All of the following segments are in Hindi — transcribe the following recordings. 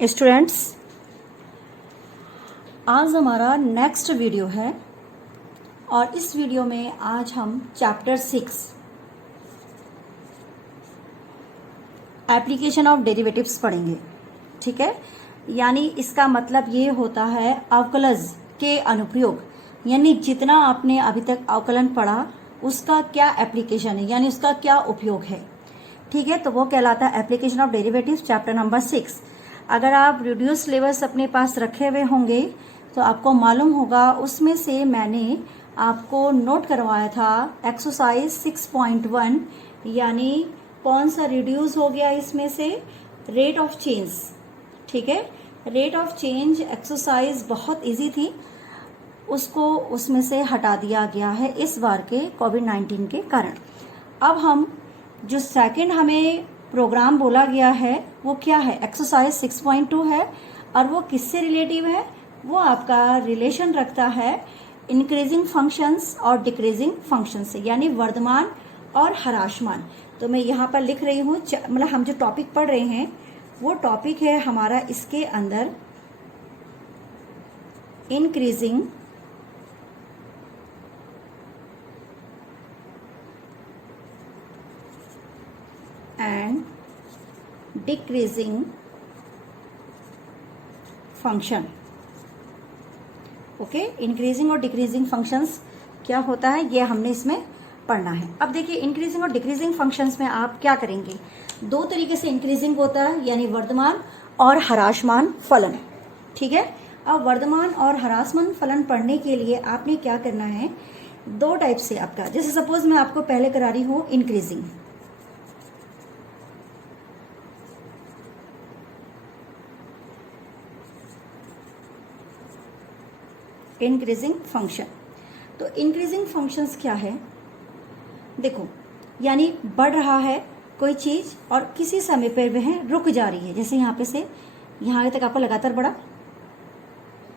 स्टूडेंट्स, आज हमारा नेक्स्ट वीडियो है और इस वीडियो में आज हम चैप्टर 6 एप्लीकेशन ऑफ डेरिवेटिव्स पढ़ेंगे। ठीक है, यानी इसका मतलब ये होता है अवकलज के अनुप्रयोग, यानी जितना आपने अभी तक अवकलन पढ़ा उसका क्या एप्लीकेशन है, यानी उसका क्या उपयोग है। ठीक है, तो वो कहलाता है application of derivatives chapter number 6। अगर आप रिड्यूस सिलेबस अपने पास रखे हुए होंगे तो आपको मालूम होगा, उसमें से मैंने आपको नोट करवाया था एक्सरसाइज 6.1, यानी कौन सा रिड्यूस हो गया इसमें से, रेट ऑफ चेंज। ठीक है, रेट ऑफ चेंज एक्सरसाइज बहुत इजी थी, उसको उसमें से हटा दिया गया है इस बार के कोविड-19 के कारण। अब हम जो सेकंड हमें प्रोग्राम बोला गया है वो क्या है, एक्सरसाइज 6.2 है, और वो किससे रिलेटिव है, वो आपका रिलेशन रखता है इंक्रीजिंग फंक्शंस और डिक्रीजिंग फंक्शंस से, यानी वर्धमान और ह्रासमान। तो मैं यहाँ पर लिख रही हूँ, मतलब हम जो टॉपिक पढ़ रहे हैं वो टॉपिक है हमारा इसके अंदर increasing and decreasing function. Okay, increasing और डिक्रीजिंग फंक्शंस क्या होता है ये हमने इसमें पढ़ना है। अब देखिए, इंक्रीजिंग और डिक्रीजिंग फंक्शंस में आप क्या करेंगे, दो तरीके से इंक्रीजिंग होता है, यानी वर्धमान और ह्रासमान फलन। ठीक है, अब वर्धमान और ह्रासमान फलन पढ़ने के लिए आपने क्या करना है, दो टाइप से आपका, जैसे सपोज मैं आपको पहले करा रही हूँ इंक्रीजिंग, इंक्रीजिंग फंक्शन। तो इंक्रीजिंग फंक्शंस क्या है, देखो, यानी बढ़ रहा है कोई चीज और किसी समय पर वह रुक जा रही है, जैसे यहाँ पे से यहाँ तक आपको लगातार बढ़ा,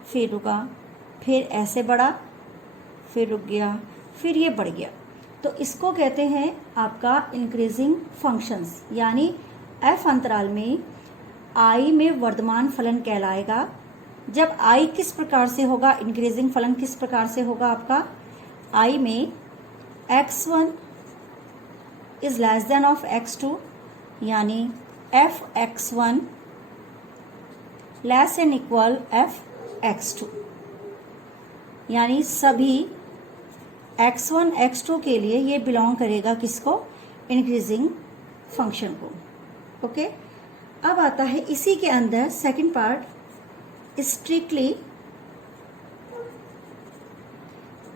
फिर रुका, फिर ऐसे बढ़ा, फिर रुक गया, फिर ये बढ़ गया, तो इसको कहते हैं आपका इंक्रीजिंग फंक्शंस। यानी एफ अंतराल में आई में वर्धमान फलन कहलाएगा। जब आई किस प्रकार से होगा, इंक्रीजिंग फलन किस प्रकार से होगा आपका, आई में x1 is less than of x2, यानी F x1 less and equal F x2, यानी सभी x1 x2 के लिए ये बिलोंग करेगा किसको, इंक्रीजिंग फंक्शन को। ओके, अब आता है इसी के अंदर second part, strictly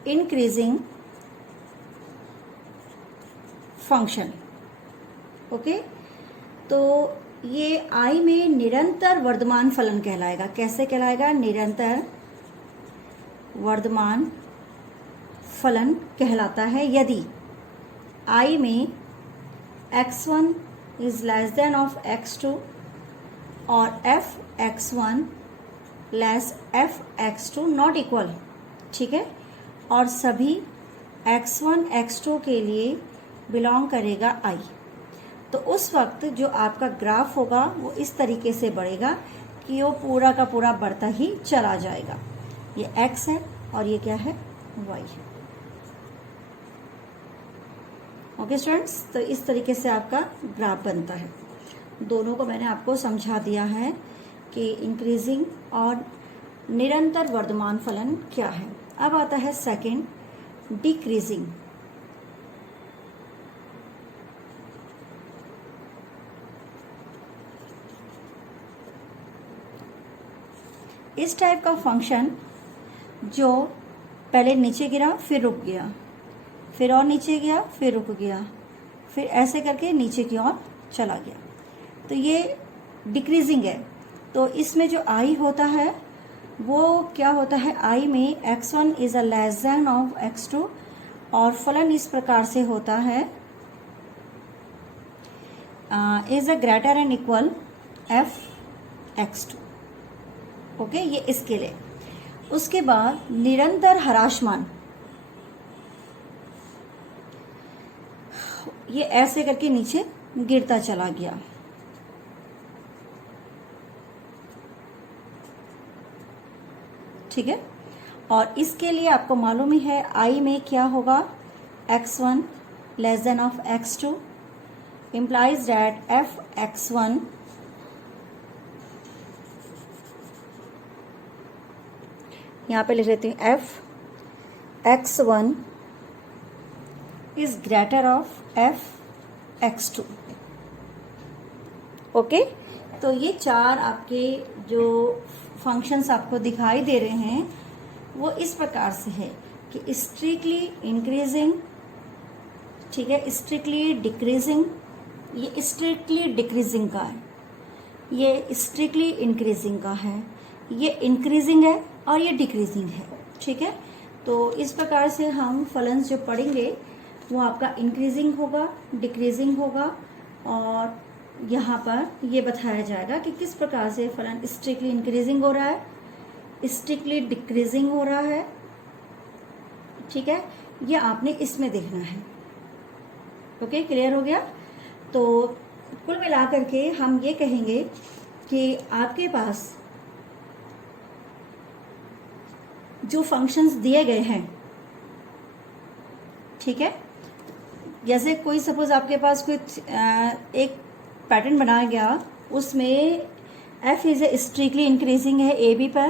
increasing function. Okay, तो ये आई में निरंतर वर्धमान फलन कहलाएगा। कैसे कहलाएगा, निरंतर वर्धमान फलन कहलाता है यदि आई में x1 is less than of x2 और F x1 less F x2 not equal. ठीक है, और सभी x1 x2 के लिए बिलोंग करेगा I। तो उस वक्त जो आपका ग्राफ होगा वो इस तरीके से बढ़ेगा कि वो पूरा का पूरा बढ़ता ही चला जाएगा। ये x है और ये क्या है, y है। ओके स्टूडेंट्स, तो इस तरीके से आपका ग्राफ बनता है। दोनों को मैंने आपको समझा दिया है कि इंक्रीजिंग और निरंतर वर्धमान फलन क्या है। अब आता है सेकंड, डिक्रीजिंग। इस टाइप का फंक्शन जो पहले नीचे गिरा फिर रुक गया, फिर और नीचे गया फिर रुक गया, फिर ऐसे करके नीचे की ओर चला गया, तो ये डिक्रीजिंग है। तो इसमें जो आई होता है वो क्या होता है, आई में x1 is a less than of x2 और फलन इस प्रकार से होता है is a greater and equal F x2। Okay, ये इसके लिए। उसके बाद निरंतर ह्रासमान, ये ऐसे करके नीचे गिरता चला गया, ठीक है। और इसके लिए आपको मालूम ही है आई में क्या होगा, x1 less than of x2 implies that f x1 यहाँ पे लिख लेती हूँ f x1 is greater of f x2। Okay, तो ये चार आपके जो फंक्शंस आपको दिखाई दे रहे हैं वो इस प्रकार से है कि स्ट्रिक्टली इंक्रीजिंग, ठीक है, स्ट्रिक्टली डिक्रीजिंग, ये स्ट्रिक्टली डिक्रीजिंग का है, ये स्ट्रिक्टली इंक्रीजिंग का है, ये इंक्रीजिंग है और ये डिक्रीजिंग है, ठीक है। तो इस प्रकार से हम फलन जो पढ़ेंगे वो आपका इंक्रीजिंग होगा, डिक्रीजिंग होगा, और यहाँ पर ये बताया जाएगा कि किस प्रकार से फलन स्ट्रिक्टली इंक्रीजिंग हो रहा है, स्ट्रिक्टली डिक्रीजिंग हो रहा है, ठीक है। ये आपने इसमें देखना है। ओके, क्लियर हो गया। तो कुल मिलाकर के हम ये कहेंगे कि आपके पास जो फंक्शंस दिए गए हैं, ठीक है, जैसे कोई सपोज आपके पास कोई एक पैटर्न बनाया गया, उसमें f is a strictly increasing है ए बी पर,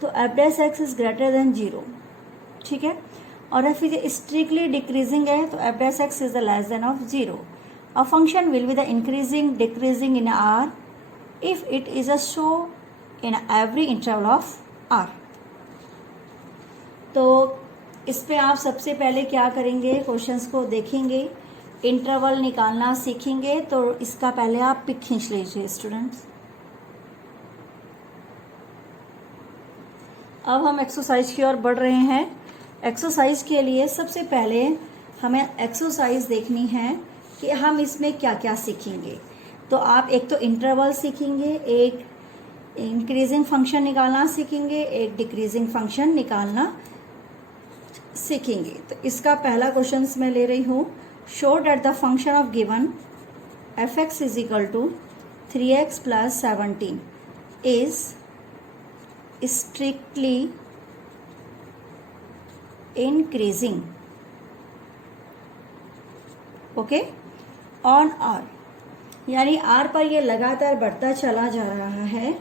तो f dash x is greater then 0, ठीक है। और f is a strictly decreasing है तो f dash x is the less than of 0। A function will be the increasing decreasing in r if it is a show in every interval of r। तो इस पे आप सबसे पहले क्या करेंगे, क्वेश्चंस को देखेंगे, इंटरवल निकालना सीखेंगे। तो इसका पहले आप पिक खींच लीजिए स्टूडेंट्स। अब हम एक्सरसाइज की ओर बढ़ रहे हैं। एक्सरसाइज के लिए सबसे पहले हमें एक्सरसाइज देखनी है कि हम इसमें क्या क्या सीखेंगे। तो आप एक तो इंटरवल सीखेंगे, एक इंक्रीजिंग फंक्शन निकालना सीखेंगे, एक डिक्रीजिंग फंक्शन निकालना सीखेंगे। तो इसका पहला क्वेश्चन मैं ले रही हूँ, show that the function of given F x is equal to 3x plus 17 is strictly increasing, okay, on r, यानी आर पर ये लगातार बढ़ता चला जा रहा है।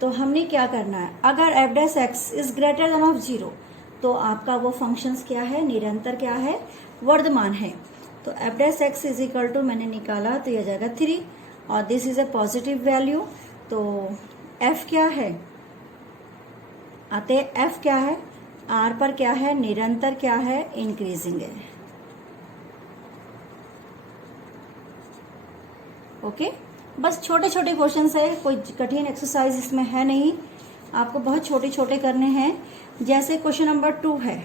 तो हमने क्या करना है, अगर F dash x is greater than of 0 तो आपका वो फंक्शंस क्या है, निरंतर क्या है, वर्धमान है। तो F dash x is equal to मैंने निकाला तो यह जाएगा 3 और this is a positive value. तो एफ क्या है, अतः एफ क्या है, आर पर क्या है, निरंतर क्या है, इंक्रीजिंग है। ओके, बस छोटे छोटे क्वेश्चंस है, कोई कठिन एक्सरसाइज इसमें है नहीं, आपको बहुत छोटे छोटे करने हैं। जैसे क्वेश्चन नंबर 2 है,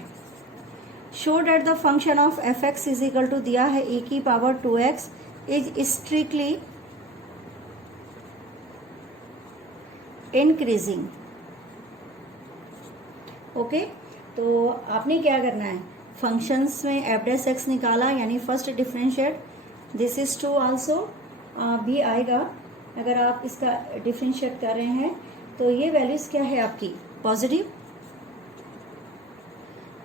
show that the function of f x is equal to दिया है e की power 2x is strictly increasing. Okay, तो आपने क्या करना है, फंक्शंस में एफ डैश एक्स निकाला यानी first differentiate, this is two also भी आएगा अगर आप इसका डिफरेंशिएट कर रहे हैं। तो ये वैल्यूज क्या है आपकी, पॉजिटिव।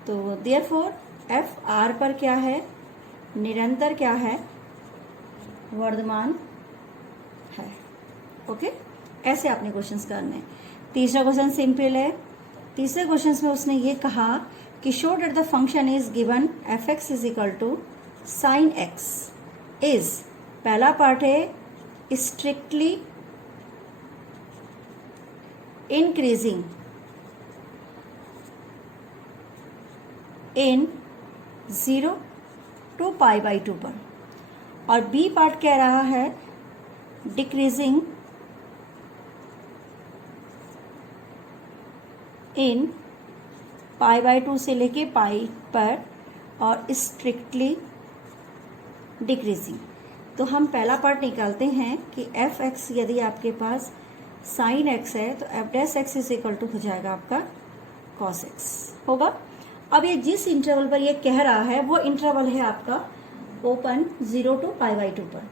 तो देयरफॉर एफ आर पर क्या है, निरंतर क्या है, वर्धमान है। ओके, ऐसे आपने क्वेश्चंस करने हैं। तीसरा क्वेश्चन सिंपल है। तीसरे क्वेश्चन में उसने ये कहा कि show that the function is given F x is equal to sine x is, पहला पार्ट है स्ट्रिक्टली इंक्रीजिंग इन 0 to π/2 पर, और बी पार्ट कह रहा है डिक्रीजिंग इन π/2 से लेके पाई पर और स्ट्रिक्टली डिक्रीजिंग। तो हम पहला पार्ट निकालते हैं कि एफ एक्स यदि आपके पास साइन एक्स है तो F dash x is equal to हो जाएगा आपका कॉस एक्स होगा। अब ये जिस इंटरवल पर ये कह रहा है वो इंटरवल है आपका ओपन 0 to π/2 पर।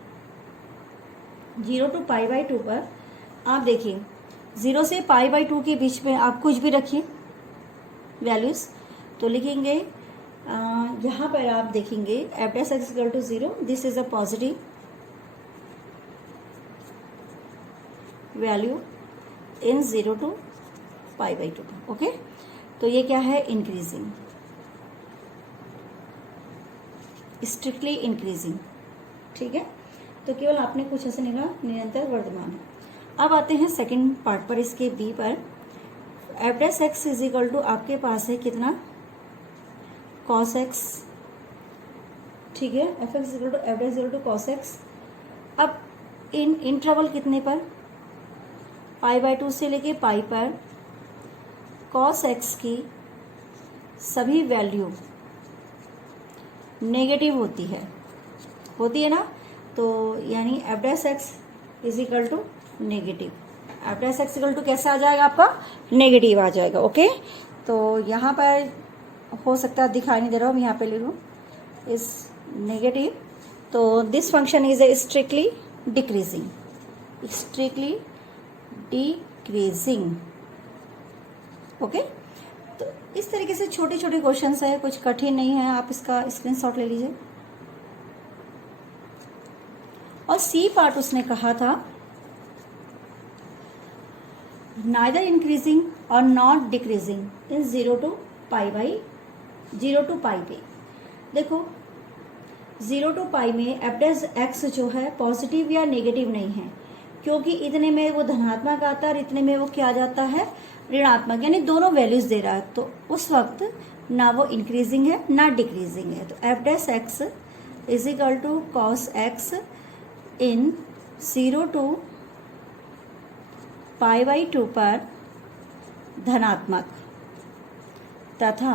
0 to π/2 पर आप देखिए 0 से π/2 के बीच में आप कुछ भी रखिए, वैल्यूज़। तो लिखेंगे यहाँ पर आप देखेंगे F dash x equal to 0, this is a positive value in 0 to π/2। Okay, तो ये क्या है, इंक्रीजिंग, स्ट्रिक्टली इंक्रीजिंग। ठीक है, तो केवल आपने कुछ ऐसे निकाला, निरंतर वर्धमान है। अब आते हैं सेकंड पार्ट पर, इसके बी पर। F dash x is equal to आपके पास है कितना, कॉस एक्स। ठीक है, F x equal to f dash equal to cos x. अब इन इंटरवल कितने पर, π/2 से लेके पाई पर कॉस एक्स की सभी वैल्यू नेगेटिव होती है ना। तो यानी f dash x is equal to negative, f dash x equal to कैसा आ जाएगा आपका, नेगेटिव आ जाएगा। ओके, तो यहाँ पर हो सकता है दिखाई नहीं दे रहा हूँ, यहाँ पे ले लूँ इस नेगेटिव। तो this function is a strictly decreasing, strictly decreasing. Okay, तो इस तरीके से छोटे छोटे क्वेश्चंस है, कुछ कठिन नहीं है, आप इसका स्क्रीनशॉट ले लीजिए। और सी पार्ट उसने कहा था नाइदर इंक्रीजिंग और नॉट डिक्रीजिंग इन 0 to π पे। देखो 0 to π में एफ डैश एक्स जो है पॉजिटिव या नेगेटिव नहीं है, क्योंकि इतने में वो धनात्मक आता है और इतने में वो क्या जाता है, ऋणात्मक, यानी दोनों वैल्यूज दे रहा है। तो उस वक्त ना वो इंक्रीजिंग है ना डिक्रीजिंग है। तो F dash x is equal to cos x in 0 to π/2 पर धनात्मक तथा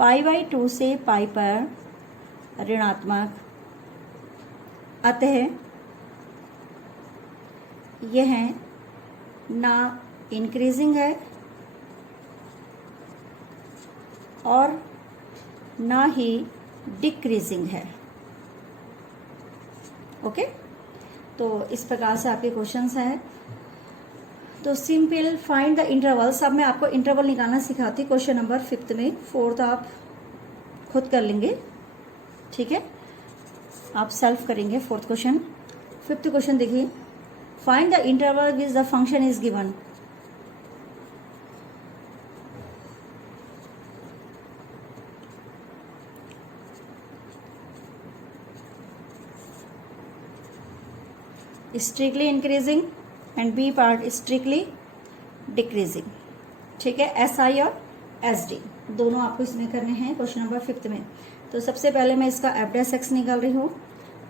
π/2 से पाई पर ऋणात्मक। अतः यह ना इंक्रीजिंग है और ना ही डिक्रीजिंग है। ओके, तो इस प्रकार से आपके क्वेश्चंस हैं। तो सिंपल फाइंड द इंटरवल्स। अब मैं आपको इंटरवल निकालना सिखाती, क्वेश्चन नंबर 5 में। 4th आप खुद कर लेंगे, ठीक है, आप सेल्फ करेंगे 4th क्वेश्चन। 5th क्वेश्चन देखिए, find the interval which the function is given. Strictly increasing and b part strictly decreasing. ठीक है, एस आई और एस डी दोनों आपको इसमें करने हैं क्वेश्चन नंबर 5 में। तो सबसे पहले मैं इसका एफ डैश एक्स निकाल रही हूँ।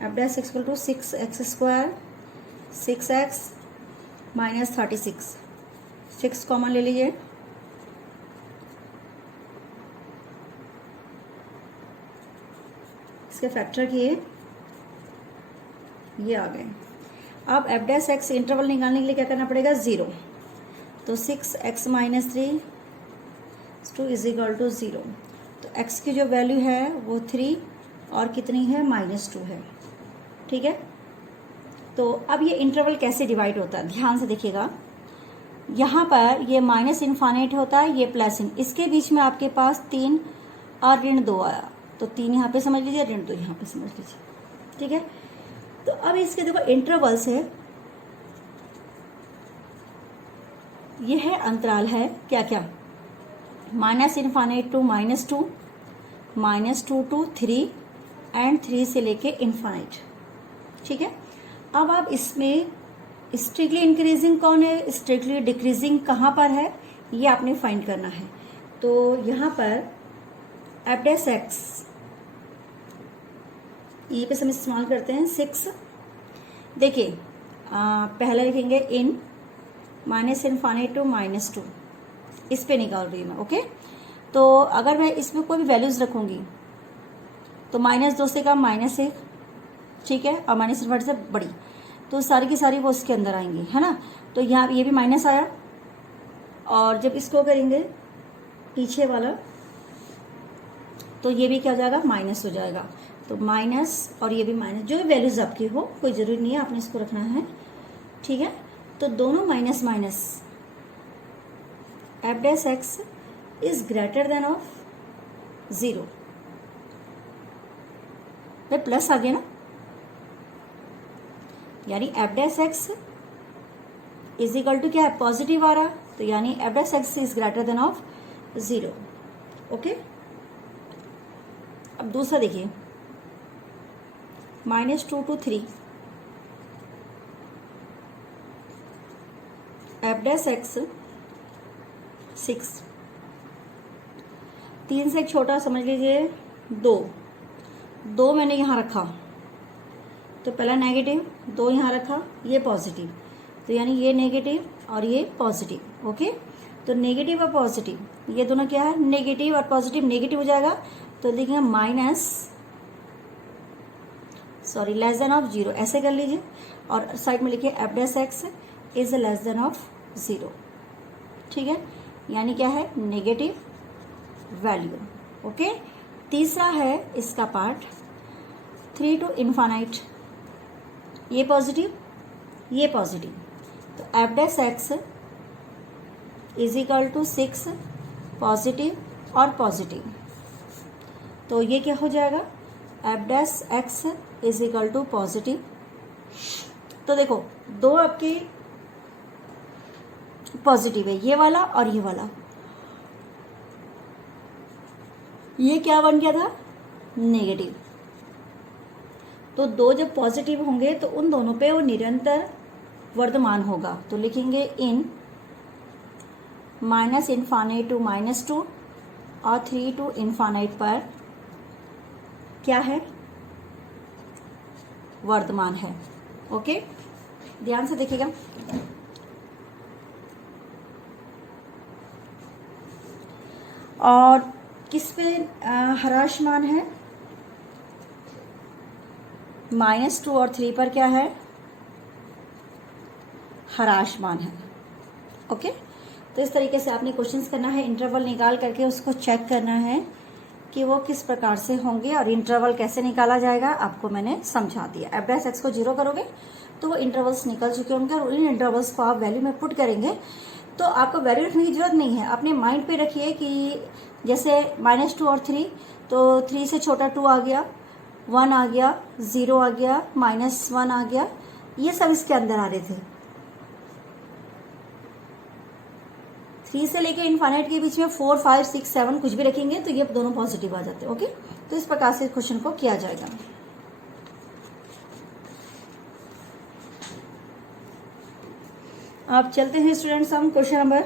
F dash x equal to 6x², 6x minus 36, 6 common ले लीजिए। इसके फैक्टर किए, ये आ गए। अब एफ डैश एक्स इंटरवल निकालने के लिए क्या करना पड़ेगा, 0। तो 6x minus 3 is equal to 0। तो x की जो वैल्यू है वो 3 और कितनी है, -2 है। ठीक है, तो अब ये इंटरवल कैसे डिवाइड होता है, ध्यान से देखिएगा। यहाँ पर ये माइनस इन्फानेट होता है, ये प्लस इन, इसके बीच में आपके पास 3 और ऋण 2 आया। तो 3 यहाँ पे समझ लीजिए, ऋण 2 यहाँ पे समझ लीजिए। ठीक है, तो अब इसके देखो इंटरवल्स है, ये है अंतराल है क्या क्या, minus infinite to -2, -2 to 3 and 3 से लेके इन्फानेट। ठीक है, अब आप इसमें स्ट्रिक्टली इंक्रीजिंग कौन है, स्ट्रिक्टली डिक्रीजिंग कहाँ पर है, ये आपने फाइंड करना है। तो यहाँ पर एफ डैश एक्स ये पे हम इस्तेमाल करते हैं 6। देखिए पहले लिखेंगे इन माइनस इन्फानेट टू -2, इस पे निकाल रही हूँ मैं। ओके, तो अगर मैं इसमें कोई भी वैल्यूज रखूंगी तो -2 से कम -1, ठीक है, और माइनस इन्फानेट से बड़ी, तो सारी की सारी वो उसके अंदर आएंगी, है ना। तो यहाँ ये भी माइनस आया, और जब इसको करेंगे पीछे वाला तो ये भी क्या हो जाएगा, माइनस हो जाएगा। तो माइनस और ये भी माइनस, जो भी वैल्यूज आपकी हो, कोई जरूरी नहीं है आपने इसको रखना है। ठीक है, तो दोनों minus minus, f dash x is greater than of 0। भाई प्लस आ गया ना, यानी f dash x is equal to क्या है, पॉजिटिव आ रहा, तो यानी f dash x is greater than of 0। Okay, अब दूसरा देखिए, -2 to 3 एफ डैश एक्स 6, 3 से एक छोटा समझ लीजिए 2 मैंने यहाँ रखा, तो पहला नेगेटिव, 2 यहाँ रखा, ये पॉजिटिव, तो यानी ये नेगेटिव और ये पॉजिटिव। ओके, तो नेगेटिव और पॉजिटिव ये दोनों क्या है, नेगेटिव और पॉजिटिव नेगेटिव हो जाएगा, तो देखिए लेस देन ऑफ 0 ऐसे कर लीजिए, और साइड में लिखिए F dash x is less than of 0। ठीक है, यानी क्या है, नेगेटिव वैल्यू। ओके, तीसरा है इसका पार्ट 3 to इन्फानाइट, ये पॉजिटिव ये पॉजिटिव, तो F dash x is equal to 6 positive और पॉजिटिव, तो ये क्या हो जाएगा, f dash x is equal to positive. तो देखो दो आपके पॉजिटिव है, ये वाला और ये वाला, ये क्या बन गया था, नेगेटिव। तो दो जब पॉजिटिव होंगे तो उन दोनों पे वो निरंतर वर्धमान होगा, तो लिखेंगे इन -∞ टू -2 और 3 to इन्फानाइट पर क्या है, वर्धमान है। ओके, ध्यान से देखिएगा, और किस पे ह्रासमान है, -2 और 3 पर क्या है, ह्रासमान है। ओके, तो इस तरीके से आपने क्वेश्चंस करना है, इंटरवल निकाल करके उसको चेक करना है कि वो किस प्रकार से होंगे, और इंटरवल कैसे निकाला जाएगा आपको मैंने समझा दिया। एफ डैश एक्स को 0 करोगे तो वो इंटरवल्स निकल चुके होंगे, और उन इंटरवल्स को आप वैल्यू में पुट करेंगे, तो आपको वैल्यू रखने की जरूरत नहीं है, अपने माइंड पे रखिए कि जैसे -2 और 3, तो 3 से छोटा 2 आ गया, 1 आ गया, 0 आ गया, -1 आ गया, ये सब इसके अंदर आ रहे थे। 3 से लेके इन्फानाइट के बीच में 4, 5, 6, 7 कुछ भी रखेंगे तो ये दोनों पॉजिटिव आ जाते हैं। ओके, तो इस प्रकार से क्वेश्चन को किया जाएगा। अब चलते हैं स्टूडेंट्स हम question number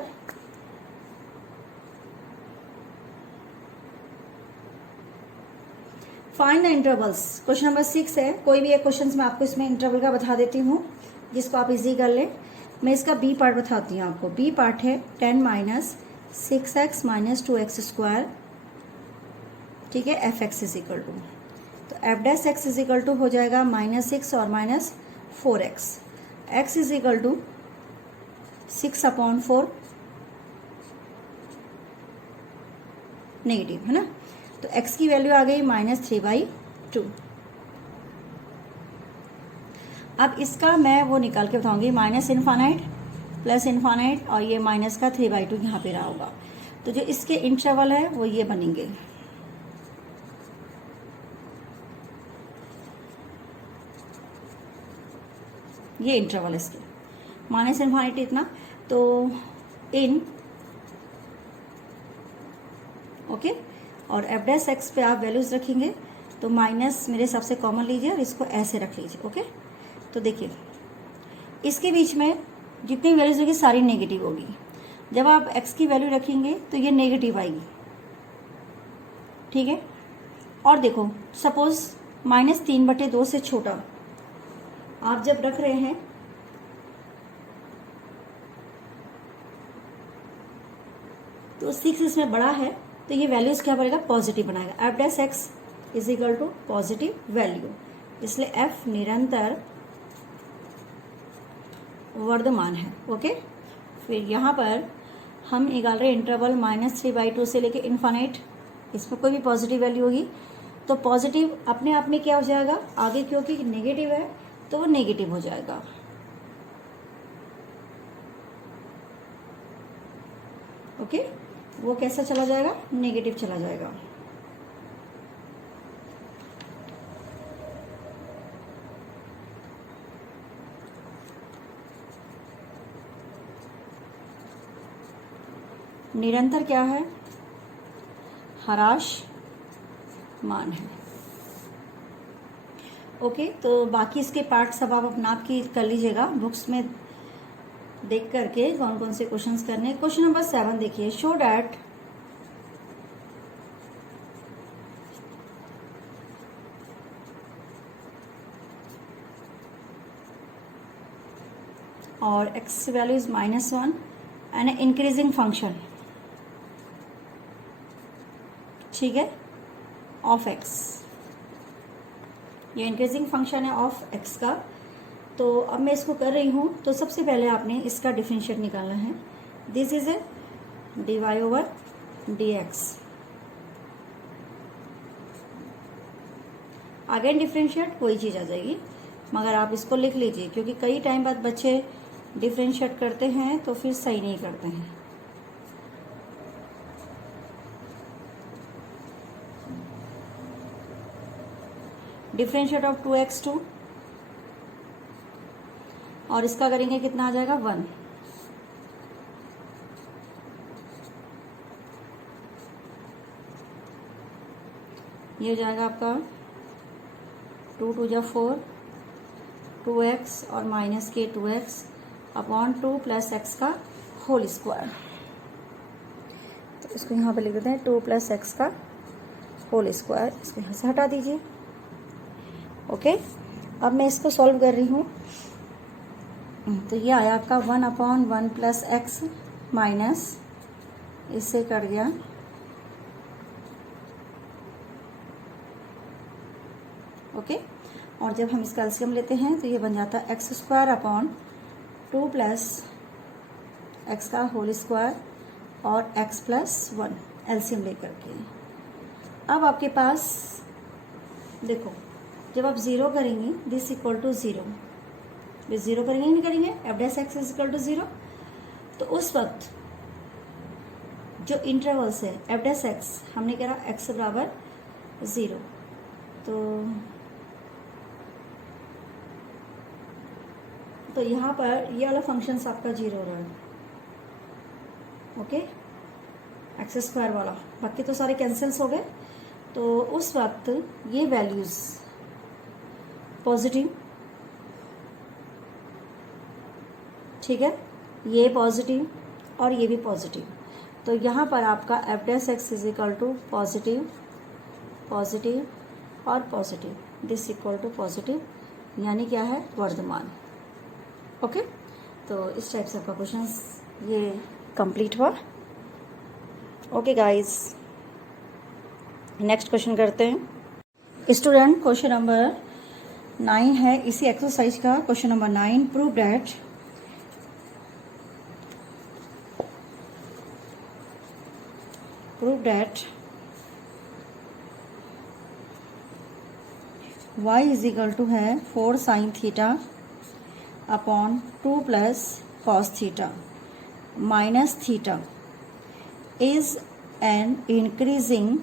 5 the intervals. Question number 6 है, कोई भी एक क्वेश्चन मैं आपको इसमें इंटरवल का बता देती हूँ जिसको आप इजी कर लें। मैं इसका बी पार्ट बताती हूँ आपको। बी पार्ट है 10 - 6x - 2x स्क्वायर, ठीक है, F x is equal to, तो F dash x is equal to हो जाएगा -6 और -4x, x is equal to 6/4 negative है ना, तो x की वैल्यू आ गई -3/2। अब इसका मैं वो निकाल के बताऊंगी, -∞ +∞, और ये माइनस का 3/2 यहाँ पे रहा होगा, तो जो इसके इंटरवल है वो ये बनेंगे। ये इंटरवल है इसके, -∞ इतना, तो इन ओके, और एफ डैश एक्स पे आप वैल्यूज रखेंगे, तो माइनस मेरे हिसाब से कॉमन लीजिए और इसको ऐसे रख लीजिए। ओके, तो देखिए इसके बीच में जितनी वैल्यूज होगी सारी नेगेटिव होगी। जब आप x की वैल्यू रखेंगे तो ये नेगेटिव आएगी, ठीक है। और देखो सपोज -3/2 से छोटा आप जब रख रहे हैं तो 6 इसमें बड़ा है, तो ये वैल्यूज क्या बनेगा, पॉजिटिव बनाएगा। F dash x is equal to positive value, इसलिए एफ निरंतर वर्धमान है। ओके, फिर यहाँ पर हम निकाल रहे इंटरवल -3/2 से लेके इन्फानाइट, इसमें कोई भी पॉजिटिव वैल्यू होगी तो पॉजिटिव अपने आप में क्या हो जाएगा आगे, क्योंकि नेगेटिव है तो वो नेगेटिव हो जाएगा। ओके, वो कैसा चला जाएगा, नेगेटिव चला जाएगा। निरंतर क्या है, ह्रासमान है। ओके, तो बाकी इसके पार्ट सब आप अपना आपकी कर लीजिएगा बुक्स में देख करके कौन कौन से क्वेश्चंस करने। क्वेश्चन नंबर 7 देखिए, शो डैट और x value is -1 and increasing function, ठीक है, ऑफ x। ये इंक्रीजिंग फंक्शन है ऑफ x का। तो अब मैं इसको कर रही हूँ, तो सबसे पहले आपने इसका डिफरेंशिएट निकालना है। This is a dy/dx। Again differentiate कोई चीज़ आ जाएगी, मगर आप इसको लिख लीजिए, क्योंकि कई टाइम बाद बच्चे डिफरेंशिएट करते हैं तो फिर सही नहीं करते हैं। डिफरेंशिएट ऑफ 2x2 और इसका करेंगे कितना आ जाएगा 1। ये हो जाएगा आपका 2 2 जा 4, 2x और माइनस के 2x अपॉन 2 प्लस एक्स का होल स्क्वायर। तो इसको यहाँ पे लिख देते हैं 2 प्लस एक्स का होल स्क्वायर। इसको यहाँ से हटा दीजिए। ओके, अब मैं इसको सॉल्व कर रही हूँ। तो ये आया आपका 1/1 प्लस एक्स माइनस, इससे कट गया ओके। और जब हम इसका एलसीएम लेते हैं तो ये बन जाता है x² अपॉन 2 प्लस एक्स का होल स्क्वायर और x प्लस 1 एलसीएम लेकर के। अब आपके पास देखो, जब आप 0 करेंगे दिस इक्वल टू 0, ये 0 करेंगे नहीं करेंगे, f' इज इक्वल टू 0। तो उस वक्त जो इंटरवल्स है f' हमने कहा x बराबर 0, तो यहाँ पर ये वाला फंक्शन आपका 0 हो रहा है। ओके, x² वाला, बाकी तो सारे कैंसिल्स हो गए। तो उस वक्त ये वैल्यूज पॉजिटिव, ठीक है, ये पॉजिटिव और ये भी पॉजिटिव। तो यहाँ पर आपका f' is equal to positive positive और positive, this equal to positive, यानी क्या है, वर्धमान। ओके, तो इस टाइप से आपका क्वेश्चन ये कंप्लीट हुआ। ओके गाइस, नेक्स्ट क्वेश्चन करते हैं। स्टूडेंट, क्वेश्चन नंबर 9 है इसी एक्सरसाइज का। Question number 9, prove that y is equal to है 4 sin theta upon 2 plus cos theta minus theta is an increasing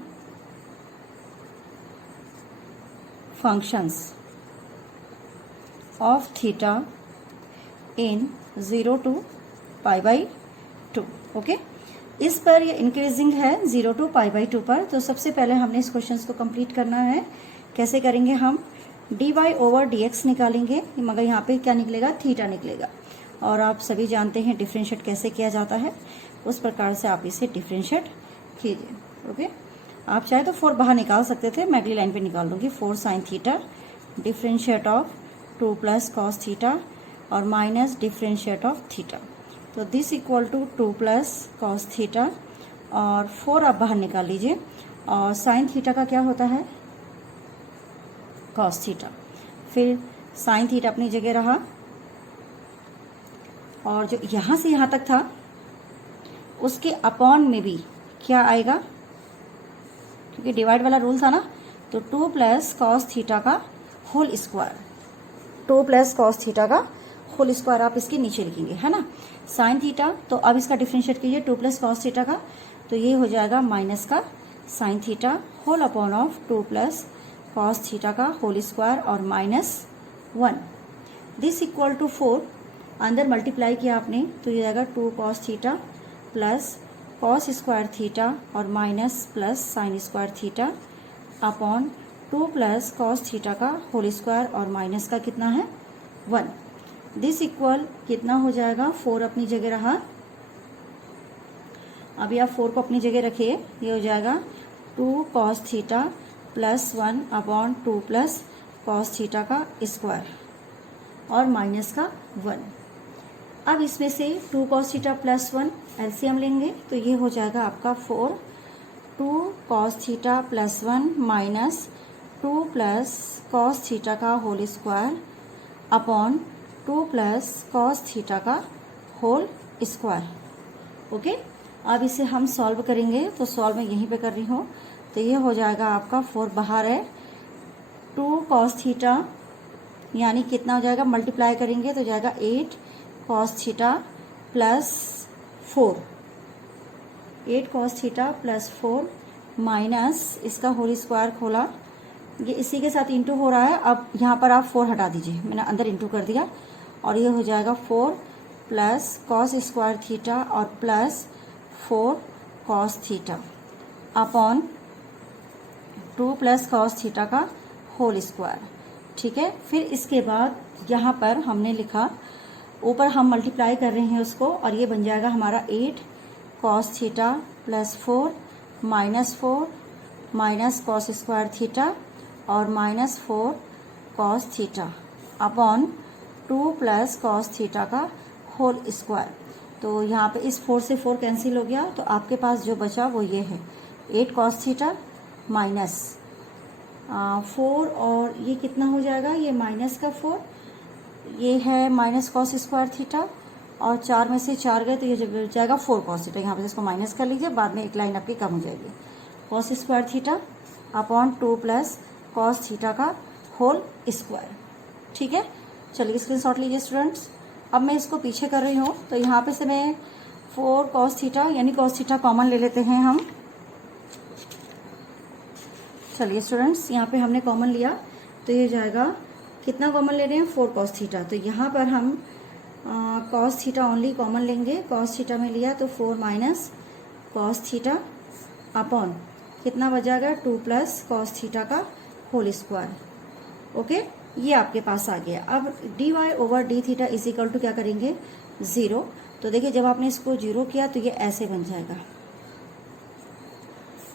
functions of theta in 0 to π/2। Okay, इस पर ये इंक्रीजिंग है 0 to π/2 पर। तो सबसे पहले हमने इस क्वेश्चन को कंप्लीट करना है। कैसे करेंगे हम, dy/dx निकालेंगे, मगर यहाँ पे क्या निकलेगा, थीटा निकलेगा। और आप सभी जानते हैं डिफरेंशिएट कैसे किया जाता है, उस प्रकार से आप इसे डिफरेंशिएट कीजिए। ओके, आप चाहे तो 4 बाहर निकाल सकते थे, मैं अगली लाइन पे निकाल दूंगी। 4 sin theta differentiate of 2 plus cos theta और माइनस डिफरेंशिएट ऑफ थीटा। तो this equal to 2 plus cos theta और 4 आप बाहर निकाल लीजिए। और sin थीटा का क्या होता है, cos थीटा। फिर sin थीटा अपनी जगह रहा, और जो यहाँ से यहाँ तक था उसके अपॉन में भी क्या आएगा, क्योंकि डिवाइड वाला रूल था ना, तो 2 प्लस cos थीटा का whole square, 2 plus cos theta का होल स्क्वायर आप इसके नीचे लिखेंगे, है ना। sin थीटा, तो अब इसका डिफरेंशिएट कीजिए 2 प्लस cos थीटा का, तो ये हो जाएगा माइनस का sine theta whole upon of 2 plus cos theta का होल स्क्वायर और -1 दिस इक्वल टू 4 अंदर मल्टीप्लाई किया आपने तो ये जाएगा 2 cos theta plus cos square theta और minus plus sine square theta upon 2 plus cos theta का होल स्क्वायर और माइनस का कितना है 1 दिस इक्वल कितना हो जाएगा 4 अपनी जगह रहा। अभी आप 4 को अपनी जगह रखिए, ये हो जाएगा 2 cos theta plus 1 upon 2 plus cos theta का स्क्वायर और माइनस का 1। अब इसमें से 2 कॉस थीटा प्लस 1 एलसीएम लेंगे तो ये हो जाएगा आपका 4 2 cos theta plus 1 minus 2 plus cos theta का whole square upon 2 plus cos theta का होल स्क्वायर। ओके, अब इसे हम सॉल्व करेंगे तो सॉल्व मैं यहीं पे कर रही हूँ। तो ये हो जाएगा आपका 4 बाहर है 2 कॉस थीटा यानी कितना हो जाएगा मल्टीप्लाई करेंगे तो जाएगा 8 cos theta plus 4 8 cos theta plus 4 minus इसका होल स्क्वायर खोला, ये इसी के साथ इंटू हो रहा है। अब यहाँ पर आप 4 हटा दीजिए, मैंने अंदर इंटू कर दिया और ये हो जाएगा 4 प्लस कॉस स्क्वायर थीटा और plus 4 cos theta upon 2 plus cos theta का होल स्क्वायर। ठीक है, फिर इसके बाद यहाँ पर हमने लिखा ऊपर हम मल्टीप्लाई कर रहे हैं उसको और ये बन जाएगा हमारा 8 cos theta plus 4 minus 4 minus cos square theta और minus 4 cos theta upon 2 plus cos theta का होल स्क्वायर। तो यहाँ पे इस 4 से 4 कैंसिल हो गया तो आपके पास जो बचा वो ये है 8 कॉस थीटा माइनस 4 और ये कितना हो जाएगा, ये माइनस का 4 ये है माइनस कॉस स्क्वायर थीटा और 4 में से 4 गए तो ये हो जाएगा 4 कॉस थीटा। यहाँ पे इसको माइनस कर लीजिए, बाद में एक लाइन आपकी कम हो जाएगी। Cos square theta upon 2 plus cos theta का होल स्क्वायर। ठीक है, चलिए स्क्रीनशॉट लीजिए स्टूडेंट्स। अब मैं इसको पीछे कर रही हूँ तो यहाँ पे से मैं 4 कॉस थीटा यानी कॉस थीटा कॉमन ले लेते हैं हम। चलिए स्टूडेंट्स, यहाँ पे हमने कॉमन लिया तो ये जाएगा कितना कॉमन ले रहे हैं 4 कॉस थीटा। तो यहाँ पर हम कॉस थीटा ओनली कॉमन लेंगे। कॉस थीटा में लिया तो 4 माइनस कॉस थीटा अपॉन कितना बचाएगा 2 प्लस कॉस थीटा का होल स्क्वायर। ओके, ये आपके पास आ गया। अब dy over d theta is equal to क्या करेंगे 0। तो देखिए जब आपने इसको 0 किया तो ये ऐसे बन जाएगा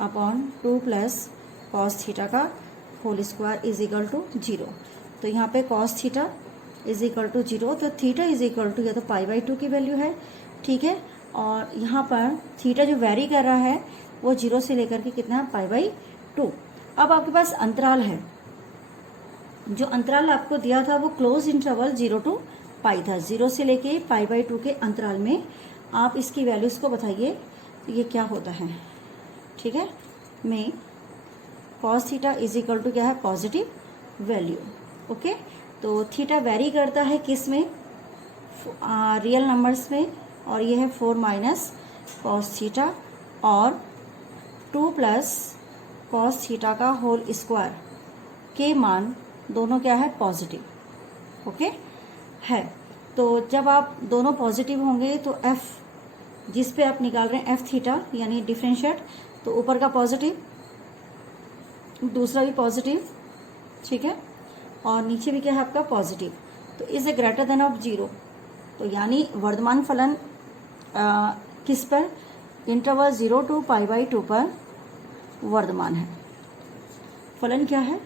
अपॉन 2 प्लस कॉस थीटा का whole square is equal to 0। तो यहाँ पे cos theta is equal to 0 तो थीटा इज इक्वल टू या तो π/2 की वैल्यू है। ठीक है, और यहाँ पर थीटा जो वेरी कर रहा है वो 0 से लेकर के कितना है π/2। अब आपके पास अंतराल है, जो अंतराल आपको दिया था वो क्लोज इंटरवल 0 to पाई था। 0 से लेके π/2 के अंतराल में आप इसकी वैल्यूज को बताइए तो ये क्या होता है। ठीक है, में cos theta is equal to क्या है पॉजिटिव वैल्यू। ओके, तो थीटा वेरी करता है किस में रियल नंबर्स में और ये है 4 माइनस कॉस थीटा और 2 प्लस कॉस थीटा का होल स्क्वायर के मान दोनों क्या है पॉजिटिव। ओके है, तो जब आप दोनों पॉजिटिव होंगे तो एफ जिस पे आप निकाल रहे हैं एफ थीटा यानी डिफरेंशिएट, तो ऊपर का पॉजिटिव दूसरा भी पॉजिटिव। ठीक है, और नीचे भी क्या है आपका पॉजिटिव। तो is a greater than of 0, तो यानी वर्धमान फलन किस पर इंटरवल 0 to π/2 पर वर्धमान है। फलन क्या है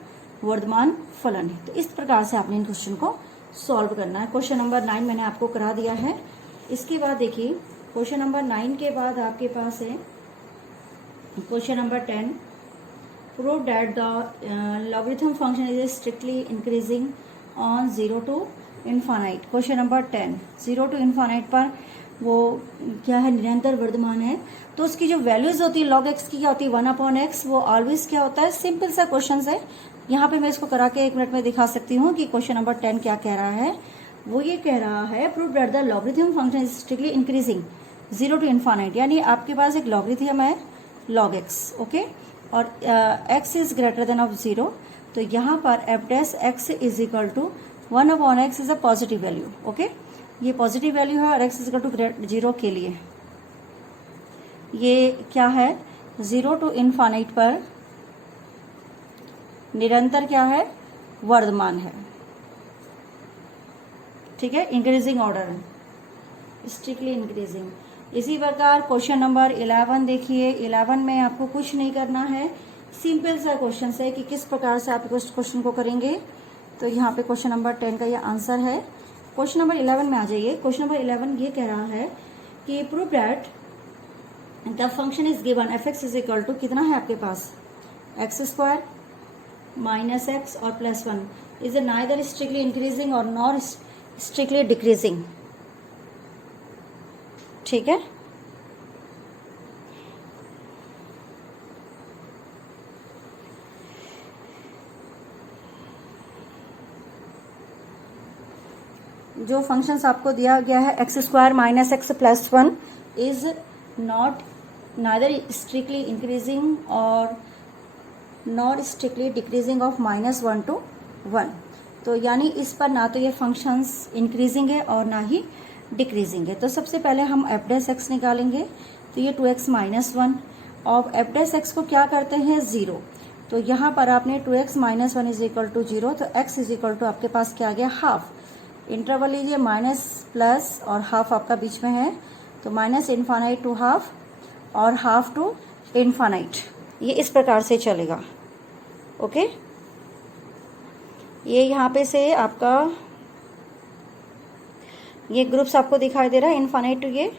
वर्धमान फलन है। तो इस प्रकार से आपने इन क्वेश्चन को सॉल्व करना है। क्वेश्चन नंबर 9 मैंने आपको करा दिया है। इसके बाद देखिए क्वेश्चन नंबर 9 के बाद आपके पास है question number 10, prove that the logarithm function is strictly increasing on 0 to infinite. Question number 10 0 to infinite पर वो क्या है निरंतर वर्धमान है। तो उसकी जो वैल्यूज होती है लॉग एक्स की क्या होती है 1/x, वो ऑलवेज क्या होता है सिंपल सा क्वेश्चन है। यहाँ पे मैं इसको करा के 1 मिनट में दिखा सकती हूँ कि क्वेश्चन नंबर 10 क्या कह रहा है। वो ये कह रहा है prove that the logarithm function is strictly increasing, 0 to infinite, यानी आपके पास एक लॉगरिथम है log x, ओके, और x is greater than of 0, तो यहाँ पर f dash x is equal to 1/x is a positive value, okay, ये पॉजिटिव वैल्यू है और x इज इक्वल टू 0 के लिए ये क्या है, 0 टू इन्फानाइट पर निरंतर क्या है, वर्धमान है, ठीक है, इंक्रीजिंग ऑर्डर, स्ट्रिक्टली इंक्रीजिंग। इसी प्रकार क्वेश्चन नंबर 11 देखिए, 11 में आपको कुछ नहीं करना है, सिंपल सा क्वेश्चन है कि किस प्रकार से आप इस क्वेश्चन को करेंगे। तो यहाँ पे क्वेश्चन नंबर 10 का ये आंसर है। क्वेश्चन नंबर 11 में आ जाइए। क्वेश्चन नंबर 11 ये कह रहा है कि prove that the function is given F x is equal to, कितना है आपके पास, एक्स स्क्वायर माइनस एक्स और plus 1 is neither strictly increasing और नॉर स्ट्रिक्टली डिक्रीजिंग, ठीक है। जो फंक्शंस आपको दिया गया है x square minus X plus 1 is not neither strictly increasing और not strictly decreasing of -1 to 1, तो यानी इस पर ना तो ये फंक्शंस इंक्रीजिंग है और ना ही डिक्रीजिंग है। तो सबसे पहले हम एफ डैश एक्स निकालेंगे, तो ये 2x माइनस 1 और एफ डैश एक्स को क्या करते हैं 0, तो यहाँ पर आपने 2x minus 1 is equal to 0, तो x इज इक्वल टू आपके पास क्या आ गया, हाफ, इंटरवल लीजिए माइनस प्लस और हाफ आपका बीच में है, तो माइनस इन्फानाइट टू हाफ और हाफ टू इन्फानाइट, ये इस प्रकार से चलेगा, ओके। ये यहाँ पे से आपका ये ग्रुप्स आपको दिखाई दे रहा है इन्फानाइट टू ये,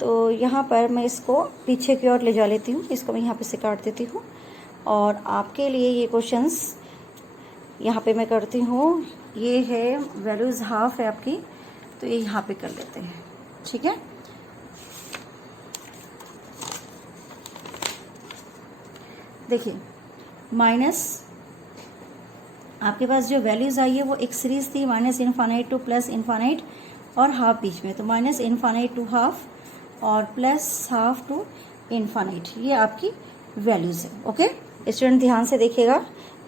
तो यहाँ पर मैं इसको पीछे की ओर ले जा लेती हूँ, इसको मैं यहाँ पे से काट देती हूँ और आपके लिए ये क्वेश्चंस यहाँ पे मैं करती हूँ। ये है वैल्यूज हाफ है आपकी, तो ये यहाँ पे कर लेते हैं, ठीक है। देखिए माइनस आपके पास जो वैल्यूज आई है वो एक सीरीज थी, minus infinite two plus infinite और हाफ बीच में, तो माइनस इन्फानाइट टू हाफ और प्लस हाफ टू इन्फानाइट, ये आपकी वैल्यूज है, ओके। स्टूडेंट ध्यान से देखिएगा,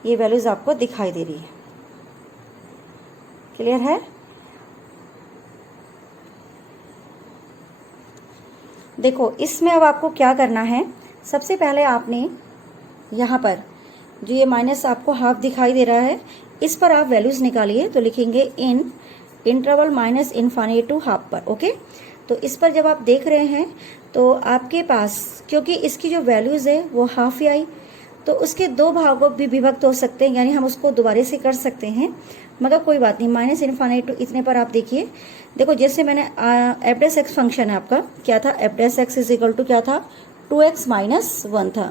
ये वैल्यूज आपको दिखाई दे रही है, क्लियर है। देखो इसमें अब आपको क्या करना है, सबसे पहले आपने यहाँ पर जो ये माइनस आपको हाफ दिखाई दे रहा है, इस पर आप वैल्यूज निकालिए, तो लिखेंगे in interval minus infinite to half पर, ओके। तो इस पर जब आप देख रहे हैं तो आपके पास, क्योंकि इसकी जो वैल्यूज है वो हाफ ही आई, तो उसके दो भागों भी विभक्त हो सकते हैं, यानी हम उसको दोबारा से कर सकते हैं, मगर कोई बात नहीं। माइनस इन्फानाइट टू इतने पर आप देखिए, देखो जैसे मैंने एफ डैश एक्स फंक्शन है आपका क्या था, f dash x is equal to क्या था, 2x माइनस 1 था।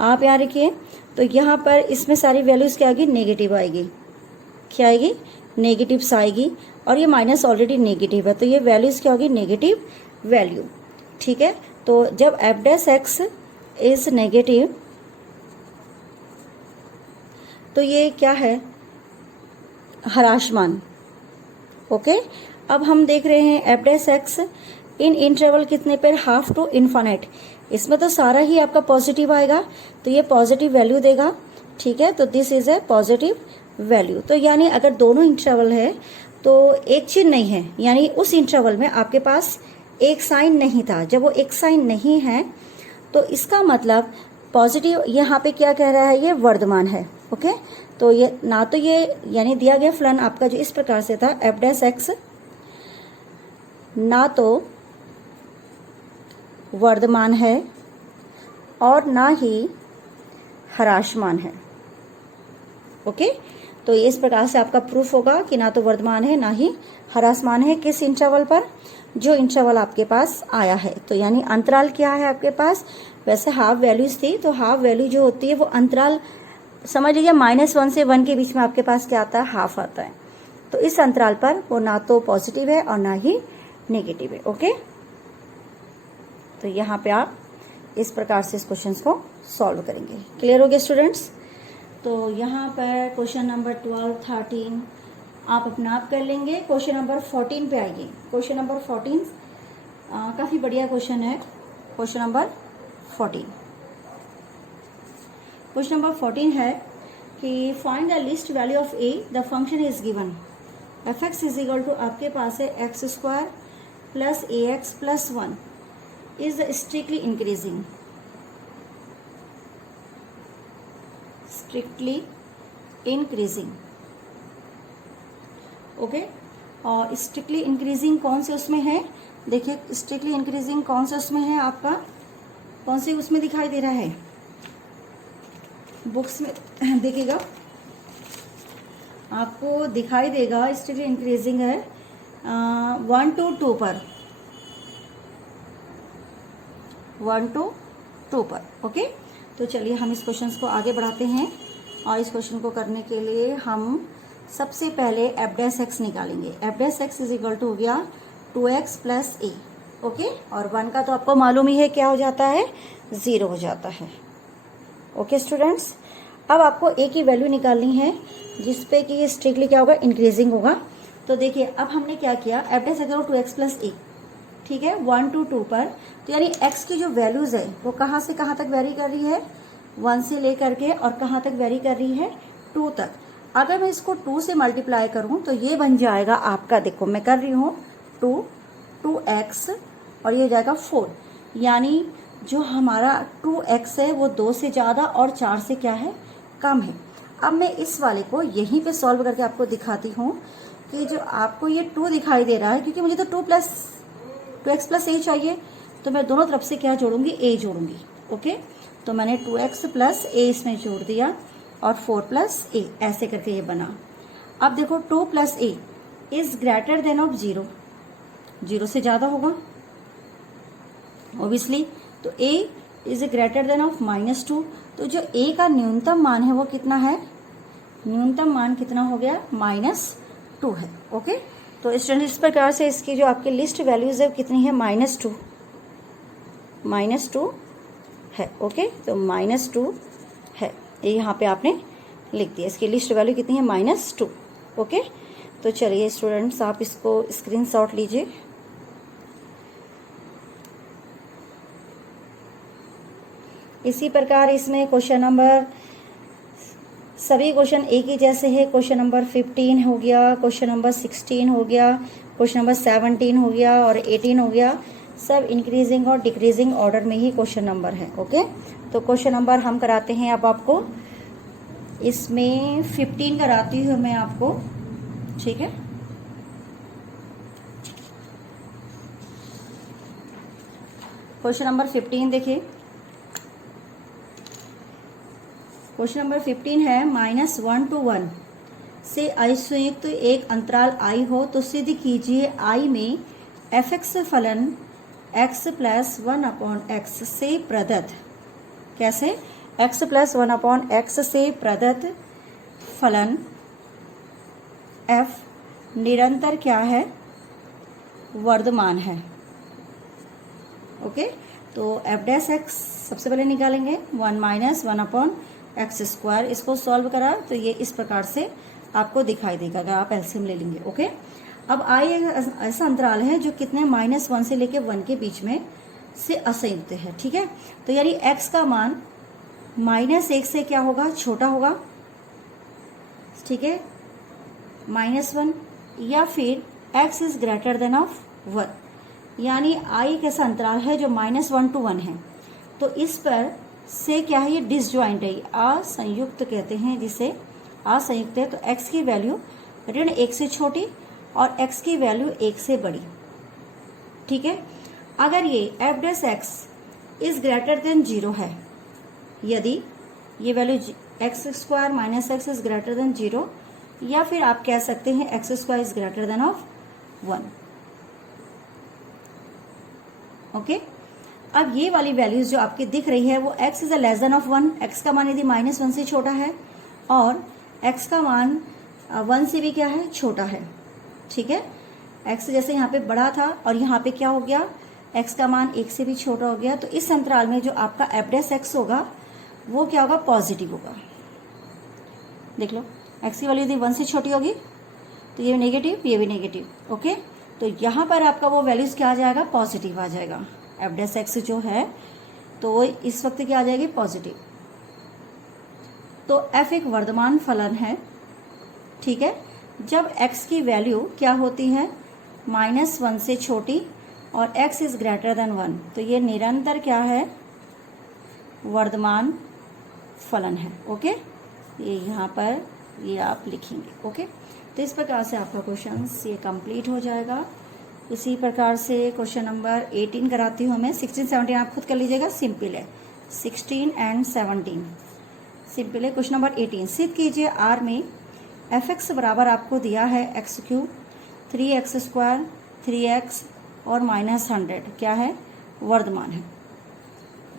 आप यहाँ रखिए, तो यहाँ पर इसमें सारी वैल्यूज क्या आएगी, नेगेटिव आएगी, क्या आएगी, नेगेटिव्स आएगी, और ये माइनस ऑलरेडी नेगेटिव है, तो ये वैल्यूज क्या होगी, नेगेटिव वैल्यू, ठीक है। तो जब F dash x is negative, तो ये क्या है, ह्रासमान, ओके। अब हम देख रहे हैं एफ डैश एक्स इन इंटरवल कितने पर, हाफ टू इन्फानाइट, इसमें तो सारा ही आपका पॉजिटिव आएगा, तो ये पॉजिटिव वैल्यू देगा, ठीक है। तो this is a positive value, तो यानी अगर दोनों इंटरवल है तो एक चिन्ह नहीं है, यानी उस इंटरवल में आपके पास एक साइन नहीं था। जब वो एक साइन नहीं है तो इसका मतलब पॉजिटिव, यहाँ पे क्या कह रहा है, ये वर्धमान है, ओके। तो ये ना तो ये यानी दिया गया फलन आपका जो इस प्रकार से था, एफ डैश एक्स ना तो वर्धमान है और ना ही ह्रासमान है, ओके। तो इस प्रकार से आपका प्रूफ होगा कि ना तो वर्धमान है ना ही ह्रासमान है, किस इंटरवल पर, जो इंटरवल आपके पास आया है। तो यानी अंतराल क्या है आपके पास, वैसे हाफ वैल्यूज थी, तो हाफ वैल्यू जो होती है वो अंतराल समझ लीजिए -1 से 1 के बीच में आपके पास क्या आता है, हाफ आता है। तो इस अंतराल पर वो ना तो पॉजिटिव है और ना ही नेगेटिव है, ओके। तो यहाँ पे आप इस प्रकार से इस क्वेश्चन को सॉल्व करेंगे। क्लियर हो गया स्टूडेंट्स। तो यहाँ पर क्वेश्चन नंबर 12, 13 आप अपना आप कर लेंगे। क्वेश्चन नंबर 14 पे आइए। क्वेश्चन नंबर 14 काफ़ी बढ़िया क्वेश्चन है। Question number 14। क्वेश्चन नंबर 14 है कि find the least value of a, the function is given F x is equal to, आपके पास है x square plus a x plus 1 is strictly increasing, strictly increasing. Okay, और स्ट्रिक्टली इंक्रीजिंग कौन से उसमें है? देखिए स्ट्रिक्टली इंक्रीजिंग कौन से उसमें है, आपका कौन से उसमें दिखाई दे रहा है? बुक्स में देखिएगा, आपको दिखाई देगा स्ट्रिक्टली इंक्रीजिंग है 1 to 2 पर, 1 to 2 पर। ओके, तो चलिए हम इस क्वेश्चन को आगे बढ़ाते हैं, और इस क्वेश्चन को करने के लिए हम सबसे पहले एफ डैश एक्स निकालेंगे। F dash x is equal to हो गया 2x प्लस ए। ओके, और 1 का तो आपको मालूम ही है क्या हो जाता है, 0 हो जाता है। ओके स्टूडेंट्स, अब आपको ए की वैल्यू निकालनी है जिसपे कि ये स्ट्रिक्टली क्या होगा, इंक्रीजिंग होगा। तो देखिए अब हमने क्या किया, F dash X 2x plus A, ठीक है, 1 to 2 पर। तो यानी x की जो वैल्यूज है वो कहाँ से कहाँ तक वेरी कर रही है, 1 से लेकर के, और कहाँ तक वेरी कर रही है, 2 तक। अगर मैं इसको 2 से मल्टीप्लाई करूं तो ये बन जाएगा आपका, देखो मैं कर रही हूँ 2x, और ये हो जाएगा 4। यानी जो हमारा 2x है वो 2 से ज़्यादा और 4 से क्या है, कम है। अब मैं इस वाले को यहीं पे सॉल्व करके आपको दिखाती हूँ कि जो आपको ये 2 दिखाई दे रहा है, क्योंकि मुझे तो 2x प्लस ए चाहिए, तो मैं दोनों तरफ से क्या जोड़ूंगी, ए जोड़ूंगी। ओके, तो मैंने 2x प्लस ए इसमें जोड़ दिया, और 4 प्लस ए, ऐसे करके ये बना। अब देखो 2 plus A is greater than of 0, 0 से ज़्यादा होगा ऑब्वियसली, तो a is greater than of -2। तो जो a का न्यूनतम मान है वो कितना है, न्यूनतम मान कितना हो गया, -2 है। ओके, तो स्टूडेंट इस प्रकार से इसकी जो आपकी लिस्ट वैल्यूज है कितनी है, -2 है। ओके, तो -2 है, ये यहाँ पे आपने लिख दिया। इसकी लिस्ट वैल्यू कितनी है, -2। ओके, तो चलिए स्टूडेंट्स आप इसको स्क्रीनशॉट लीजिए। इसी प्रकार इसमें क्वेश्चन नंबर, सभी क्वेश्चन एक ही जैसे है। क्वेश्चन नंबर 15 हो गया, क्वेश्चन नंबर 16 हो गया, क्वेश्चन नंबर 17 हो गया, और 18 हो गया। सब इंक्रीजिंग और डिक्रीजिंग ऑर्डर में ही क्वेश्चन नंबर है। ओके, तो क्वेश्चन नंबर हम कराते हैं अब आपको, इसमें 15 कराती हूँ मैं आपको, ठीक है। क्वेश्चन नंबर 15 देखिए, क्वेश्चन नंबर 15 है -1 to 1 से असंयुक्त एक अंतराल i हो तो सिद्ध कीजिए i में f(x) फलन x प्लस 1/x से प्रदत्त, कैसे, x प्लस 1/x से प्रदत्त फलन f निरंतर क्या है, वर्धमान है। ओके, तो f डैश x सबसे पहले निकालेंगे, 1 - 1/x²। इसको सॉल्व करा तो ये इस प्रकार से आपको दिखाई देगा अगर आप एलसीएम ले लेंगे। ओके, अब i ऐसा अंतराल है जो कितने, -1 से लेके 1 के बीच में से असंयुक्त है, ठीक है। तो यानी x का मान -1 से क्या होगा, छोटा होगा, ठीक है, -1, या फिर x is greater than of 1। यानी i कैसा अंतराल है जो -1 to 1 है, तो इस पर से क्या है, ये डिसजॉइंट है, असंयुक्त कहते हैं जिसे, असंयुक्त है। तो x की वैल्यू -1 से छोटी और x की वैल्यू 1 से बड़ी, ठीक है। अगर ये f dash x is greater then 0 है, यदि ये value x² - x is greater then 0, या फिर आप कह सकते हैं x² is greater than of 1। Okay, अब ये वाली वैल्यूज जो आपकी दिख रही है वो x is less than of 1, x का मान यदि -1 से छोटा है और x का मान 1 से भी क्या है, छोटा है, ठीक है। x जैसे यहाँ पे बड़ा था और यहाँ पे क्या हो गया, x का मान 1 से भी छोटा हो गया, तो इस अंतराल में जो आपका f डैश x होगा वो क्या होगा, पॉजिटिव होगा। देख लो, x की वैल्यू यदि 1 से छोटी होगी तो ये भी नेगेटिव, ये भी नेगेटिव। ओके, तो यहाँ पर आपका वो वैल्यूज क्या आ जाएगा, पॉजिटिव आ जाएगा। एफ डैश एक्स जो है तो इस वक्त क्या आ जाएगी, पॉजिटिव। तो एफ एक वर्धमान फलन है, ठीक है। जब एक्स की वैल्यू क्या होती है, -1 से छोटी और एक्स इज ग्रेटर देन 1, तो ये निरंतर क्या है, वर्धमान फलन है। ओके, ये यहाँ पर ये आप लिखेंगे। ओके, तो इस प्रकार से आपका क्वेश्चन ये कंप्लीट हो जाएगा। इसी प्रकार से क्वेश्चन नंबर 18 कराती हूँ मैं। 16, 17 आप खुद कर लीजिएगा, सिंपल है। 16 एंड 17 सिंपल है। क्वेश्चन नंबर 18 सिद्ध कीजिए आर में एफ एक्स बराबर आपको दिया है x³ 3x² 3x और -100 क्या है, वर्धमान है।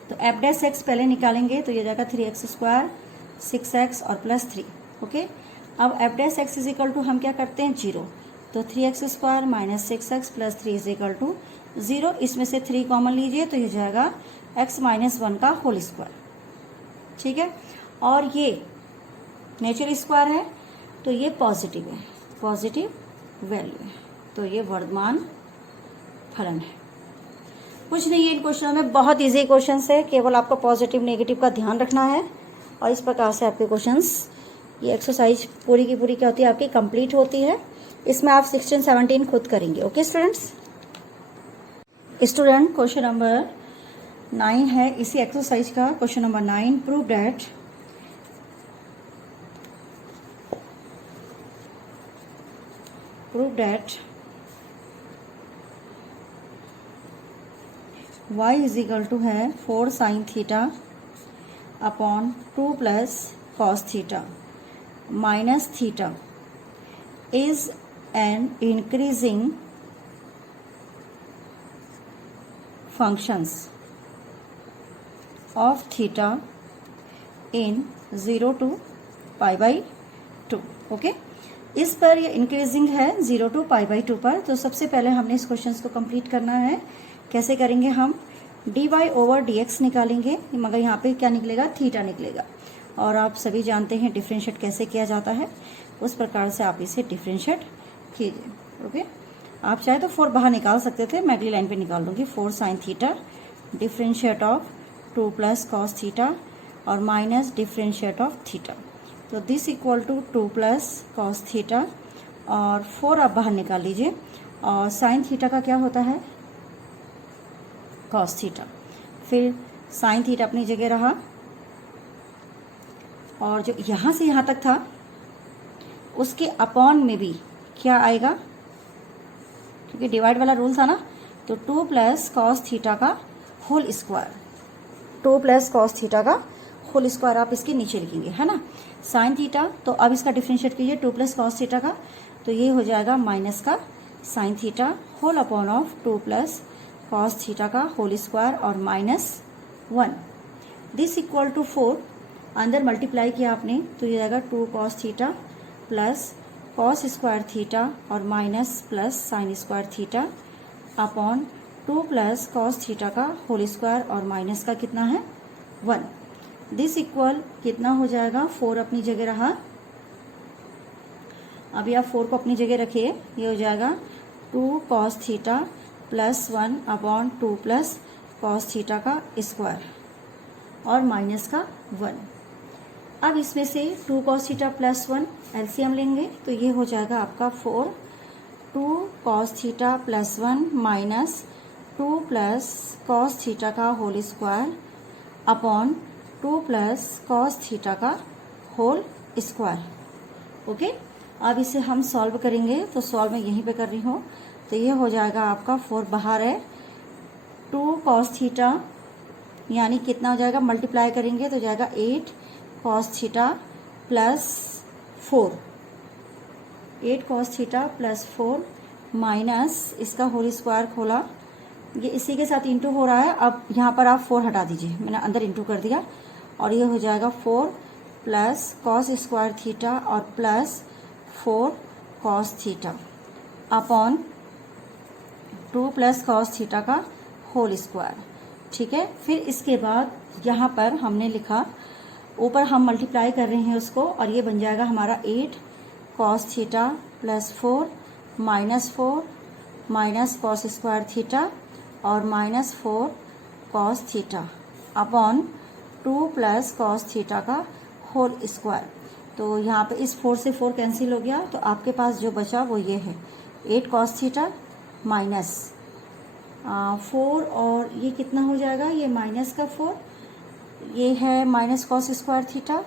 तो एफ डैश एक्स पहले निकालेंगे तो ये जाएगा 3x² 6x और +3। ओके, अब f dash x is equal to हम क्या करते हैं, 0। तो 3x² -6x +3 is equal to 0। इसमें से 3 कॉमन लीजिए तो ये जाएगा x - 1 का होल स्क्वायर, ठीक है। और ये नेचुरल स्क्वायर है तो ये पॉजिटिव है, पॉजिटिव वैल्यू है, तो ये वर्धमान फलन है। कुछ नहीं है इन क्वेश्चनों में, बहुत इजी क्वेश्चन है, केवल आपको पॉजिटिव नेगेटिव का ध्यान रखना है। और इस प्रकार से आपके क्वेश्चंस, ये एक्सरसाइज पूरी की पूरी क्या होती है आपकी, कंप्लीट होती है। इसमें आप 16, 17 खुद करेंगे। ओके स्टूडेंट्स, क्वेश्चन नंबर 9 है इसी एक्सरसाइज का। Question number 9, prove that y is equal to है 4 sin theta upon 2 + cos theta minus theta is an increasing functions of theta in 0 to π/2। Okay, इस पर ये इंक्रीजिंग है 0 to π/2 पर। तो सबसे पहले हमने इस क्वेश्चन को कंप्लीट करना है। कैसे करेंगे हम, dy/dx निकालेंगे, मगर यहाँ पे क्या निकलेगा, थीटा निकलेगा। और आप सभी जानते हैं डिफ्रेंशिएट कैसे किया जाता है, उस प्रकार से आप इसे डिफ्रेंशिएट कीजिए। ओके, आप चाहे तो 4 बाहर निकाल सकते थे, मैं अगली लाइन पे निकाल दूंगी। 4 sin theta differentiate of 2 + cos theta और माइनस डिफ्रेंशिएट ऑफ थीटा। तो this equal to 2 + cos theta और 4 आप बाहर निकाल लीजिए। और साइन थीटा का क्या होता है, cos थीटा। फिर साइन थीटा अपनी जगह रहा, और जो यहाँ से यहाँ तक था उसके अपॉन में भी क्या आएगा, क्योंकि डिवाइड वाला रूल था ना, तो 2 + cos थीटा का होल स्क्वायर, 2 + cos थीटा का होल स्क्वायर आप इसके नीचे लिखेंगे, है ना। साइन थीटा, तो अब इसका डिफरेंशिएट कीजिए 2 + cos थीटा का, तो ये हो जाएगा माइनस का sine theta whole upon of 2 + cos theta का होल स्क्वायर और -1। दिस इक्वल टू 4, अंदर मल्टीप्लाई किया आपने तो ये जाएगा 2 cos theta plus cos square theta और minus plus sine square theta upon 2 + cos theta का होल स्क्वायर और माइनस का कितना है, 1। दिस इक्वल कितना हो जाएगा, 4 अपनी जगह रहा। अभी आप 4 को अपनी जगह रखिए, ये हो जाएगा 2 cos theta plus 1 upon 2 + cos theta का स्क्वायर और माइनस का 1। अब इसमें से 2 cos थीटा प्लस 1 एलसीएम लेंगे तो ये हो जाएगा आपका 4 2 cos theta plus 1 minus 2 + cos theta का whole square upon 2 + cos theta का होल स्क्वायर। ओके, अब इसे हम सॉल्व करेंगे, तो सॉल्व मैं यहीं पे कर रही हूँ। तो ये हो जाएगा आपका 4 बाहर है, 2 cos थीटा यानी कितना हो जाएगा, मल्टीप्लाई करेंगे तो जाएगा 8 cos theta plus 4, 8 cos theta plus 4 minus इसका होल स्क्वायर खोला, ये इसी के साथ इंटू हो रहा है। अब यहाँ पर आप 4 हटा दीजिए, मैंने अंदर इंटू कर दिया, और ये हो जाएगा 4 + cos स्क्वायर थीटा और plus 4 cos theta upon 2 + cos theta का होल स्क्वायर, ठीक है। फिर इसके बाद यहाँ पर हमने लिखा, ऊपर हम मल्टीप्लाई कर रहे हैं उसको, और ये बन जाएगा हमारा 8 cos theta plus 4 minus 4 minus cos square theta और minus 4 cos theta upon 2 plus cos theta का होल स्क्वायर। तो यहाँ पे इस 4 से 4 कैंसिल हो गया, तो आपके पास जो बचा वो ये है 8 कॉस थीटा माइनस 4 और ये कितना हो जाएगा, ये माइनस का 4, ये है माइनस कॉस स्क्वायर थीटा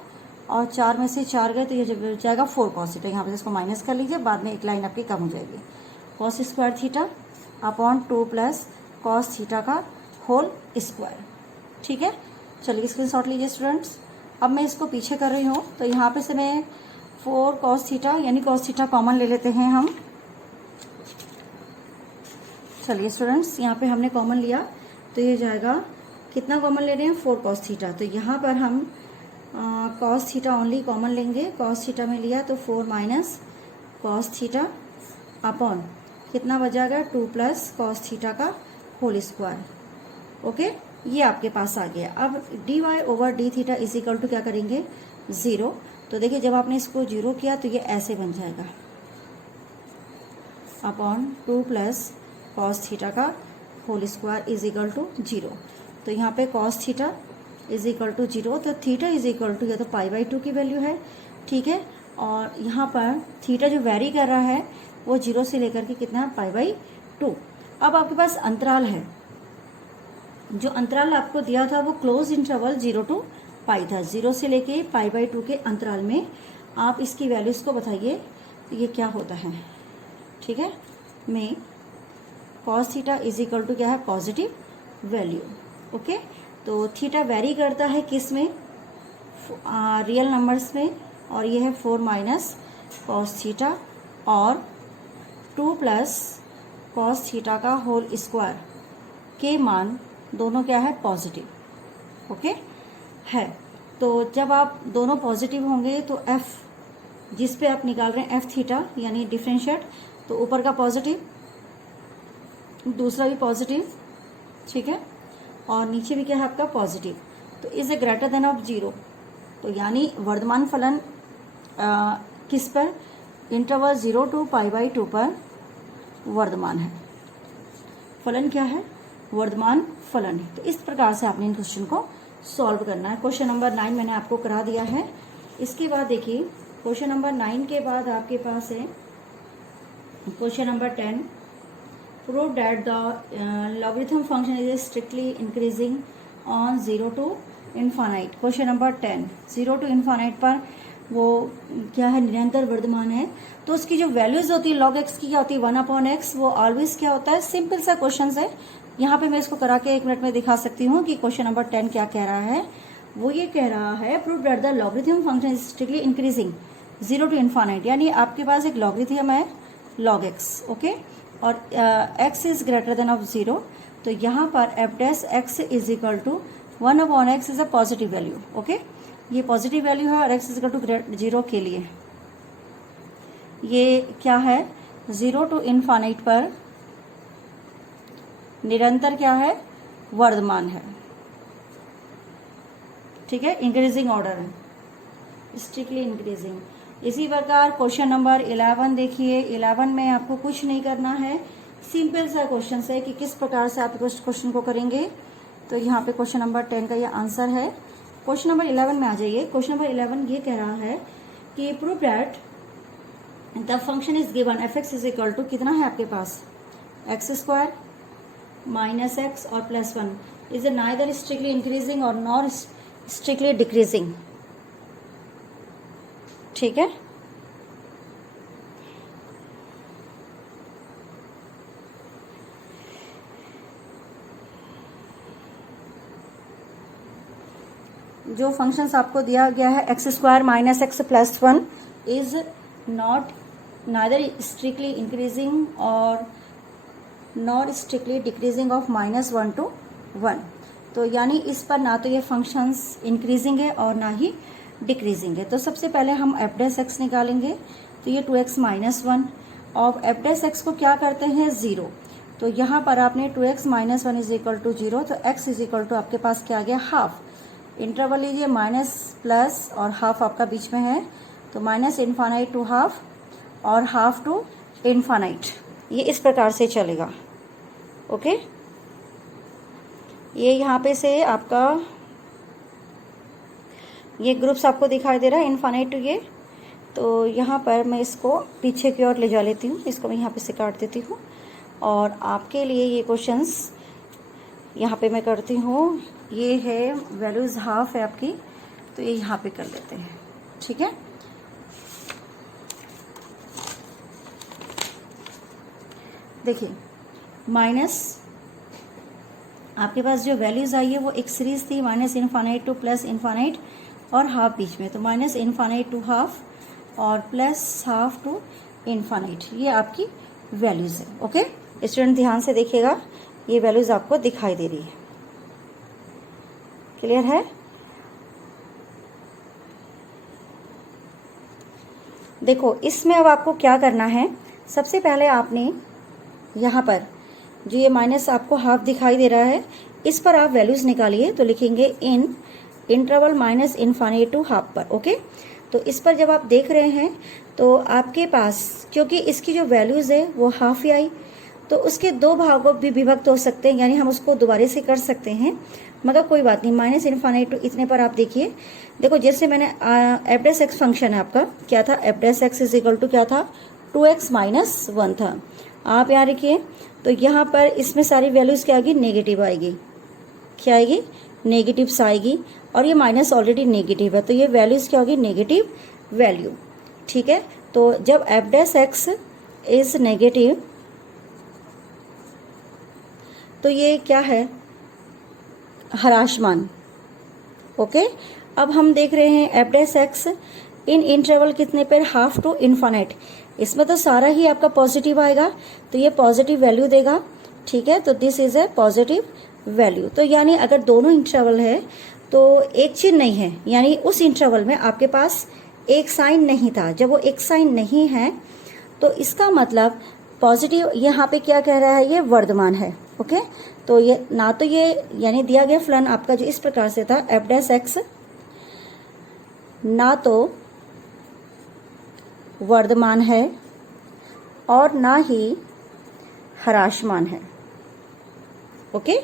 और 4 में से 4 गए तो ये हो जाएगा 4 कॉस थीटा। यहाँ पे इसको माइनस कर लीजिए, बाद में एक लाइन आपकी कम हो जाएगी। Cos square theta upon 2 plus cos theta का होल स्क्वायर। ठीक है, चलिए स्क्रीनशॉट लीजिए स्टूडेंट्स। अब मैं इसको पीछे कर रही हूँ, तो यहाँ पे से मैं 4 कॉस थीटा यानी कॉस थीटा कॉमन ले लेते हैं हम। चलिए स्टूडेंट्स, यहाँ पे हमने कॉमन लिया तो ये जाएगा, कितना कॉमन ले रहे हैं, 4 कॉस थीटा। तो यहाँ पर हम कॉस थीटा ओनली कॉमन लेंगे। कॉस थीटा में लिया तो 4 माइनस कॉस थीटा अपॉन कितना बचाएगा, 2 प्लस कॉस थीटा का होल स्क्वायर। ओके, ये आपके पास आ गया। अब d y over d theta is equal to क्या करेंगे, 0। तो देखिए जब आपने इसको 0 किया तो ये ऐसे बन जाएगा अपॉन 2 प्लस कॉस थीटा का whole square is equal to 0। तो यहाँ पे cos theta is equal to 0, तो थीटा इज इक्वल टू या तो π/2 की वैल्यू है। ठीक है, और यहाँ पर थीटा जो वेरी कर रहा है वो 0 से लेकर के कितना है, π/2। अब आपके पास अंतराल है, जो अंतराल आपको दिया था वो क्लोज इंटरवल 0 to π था, 0 से लेके π/2 के अंतराल में आप इसकी वैल्यूज को बताइए ये क्या होता है। ठीक है, में cos theta is equal to क्या है, पॉजिटिव वैल्यू। ओके, तो थीटा वेरी करता है किस में, रियल नंबर्स में, और ये है 4 माइनस कॉस थीटा और 2 प्लस कॉस थीटा का होल स्क्वायर के मान दोनों क्या है, पॉजिटिव। ओके है, तो जब आप दोनों पॉजिटिव होंगे तो एफ जिस पे आप निकाल रहे हैं एफ थीटा यानी डिफरेंशिएट, तो ऊपर का पॉजिटिव, दूसरा भी पॉजिटिव, ठीक है, और नीचे भी क्या है आपका पॉजिटिव। तो is a greater than of 0, तो यानी वर्धमान फलन किस पर, इंटरवल 0 to π/2 पर वर्धमान है। फलन क्या है, वर्धमान फलन है। तो इस प्रकार से आपने इन क्वेश्चन को सॉल्व करना है। क्वेश्चन नंबर 9 मैंने आपको करा दिया है। इसके बाद देखिए क्वेश्चन नंबर 9 के बाद आपके पास है question number 10, prove that the logarithm function is strictly increasing on 0 to infinite. Question number 10, 0 to infinite पर वो क्या है, निरंतर वर्धमान है। तो उसकी जो वैल्यूज होती है log x की क्या होती है, 1/x, वो ऑलवेज क्या होता है, सिंपल सा क्वेश्चन है। यहाँ पे मैं इसको करा के 1 मिनट में दिखा सकती हूँ कि क्वेश्चन नंबर 10 क्या कह रहा है। वो ये कह रहा है prove that the logarithm function is strictly increasing 0 to infinite, यानी आपके पास एक लॉगरिथम है log x, ओके, और x is greater than of 0। तो यहाँ पर f dash x is equal to 1/x is a positive value. Okay, ये पॉजिटिव वैल्यू है और x इज इक्वल टू 0 के लिए ये क्या है, 0 to इन्फानाइट पर निरंतर क्या है, वर्धमान है। ठीक है, इंक्रीजिंग ऑर्डर है, स्ट्रिक्टली इंक्रीजिंग। इसी प्रकार क्वेश्चन नंबर 11 देखिए। 11 में आपको कुछ नहीं करना है, सिंपल सा क्वेश्चन है कि किस प्रकार से आप इस क्वेश्चन को करेंगे। तो यहाँ पे क्वेश्चन नंबर 10 का ये आंसर है। क्वेश्चन नंबर 11 में आ जाइए। क्वेश्चन नंबर 11 ये कह रहा है कि prove that the function is given F x is equal to कितना है आपके पास, एक्स स्क्वायर माइनस एक्स और plus 1 is neither strictly increasing और नॉर स्ट्रिक्टली डिक्रीजिंग। ठीक है, जो फंक्शंस आपको दिया गया है x square minus X plus 1 is not neither strictly increasing और nor strictly decreasing of -1 to 1। तो यानी इस पर ना तो ये फंक्शंस इंक्रीजिंग है और ना ही डिक्रीजिंग है। तो सबसे पहले हम एफ डैश एक्स निकालेंगे। तो ये 2x माइनस 1 और एफ डैश एक्स को क्या करते हैं, 0। तो यहाँ पर आपने 2x minus 1 is equal to 0, तो x इज इक्वल टू आपके पास क्या आ गया, हाफ। इंटरवल लीजिए माइनस प्लस और हाफ आपका बीच में है, तो माइनस इन्फानाइट टू हाफ और हाफ टू इन्फानाइट। ये इस प्रकार से चलेगा। ओके, ये यहाँ पे से आपका ये ग्रुप्स आपको दिखाई दे रहा है इनफाइनाइट टू ये। तो यहाँ पर मैं इसको पीछे की ओर ले जा लेती हूँ, इसको मैं यहाँ पे से काट देती हूँ और आपके लिए ये क्वेश्चंस यहाँ पे मैं करती हूँ। ये है वैल्यूज़ हाफ है आपकी, तो ये यहाँ पे कर लेते हैं। ठीक है, देखिए माइनस आपके पास जो वैल्यूज़ आई है वो एक सीरीज थी, minus infinite two plus infinite और हाफ बीच में, तो माइनस इनफाइनाइट टू हाफ और प्लस हाफ टू इनफाइनाइट, ये आपकी वैल्यूज़ है। ओके स्टूडेंट, ध्यान से देखिएगा, ये वैल्यूज़ आपको दिखाई दे रही है। क्लियर है? देखो इसमें अब आपको क्या करना है, सबसे पहले आपने यहाँ पर जो ये माइनस आपको हाफ दिखाई दे रहा है, इस पर आप वैल्यूज निकालिए। तो लिखेंगे in interval minus infinite to half पर। ओके, तो इस पर जब आप देख रहे हैं तो आपके पास, क्योंकि इसकी जो वैल्यूज है वो हाफ ही आई, तो उसके दो भागों भी विभक्त हो सकते हैं, यानी हम उसको दोबारा से कर सकते हैं, मगर कोई बात नहीं। माइनस इनफाइनाइट टू इतने पर आप देखिए, देखो जैसे मैंने एफ डैश एक्स फंक्शन है आपका, क्या था, f dash x is equal to क्या था, 2x माइनस 1 था। आप यहाँ देखिए, तो यहाँ पर इसमें सारी वैल्यूज क्या आएगी, नेगेटिव आएगी। क्या आएगी, नेगेटिव्स आएगी, और ये माइनस ऑलरेडी नेगेटिव है, तो ये वैल्यूज क्या होगी, नेगेटिव वैल्यू। ठीक है, तो जब F dash x is negative तो ये क्या है, ह्रासमान। ओके, अब हम देख रहे हैं एफ डैश एक्स इन इंटरवल कितने पर, हाफ टू इनफाइनाइट, इसमें तो सारा ही आपका पॉजिटिव आएगा, तो ये पॉजिटिव वैल्यू देगा। ठीक है, तो this is a positive value. तो यानी अगर दोनों इंटरवल है तो एक चिन्ह नहीं है, यानी उस इंटरवल में आपके पास एक साइन नहीं था। जब वो एक साइन नहीं है तो इसका मतलब पॉजिटिव, यहाँ पे क्या कह रहा है, ये वर्धमान है। ओके, तो ये ना तो ये यानी दिया गया फलन आपका जो इस प्रकार से था, एफ डैश एक्स ना तो वर्धमान है और ना ही ह्रासमान है। ओके,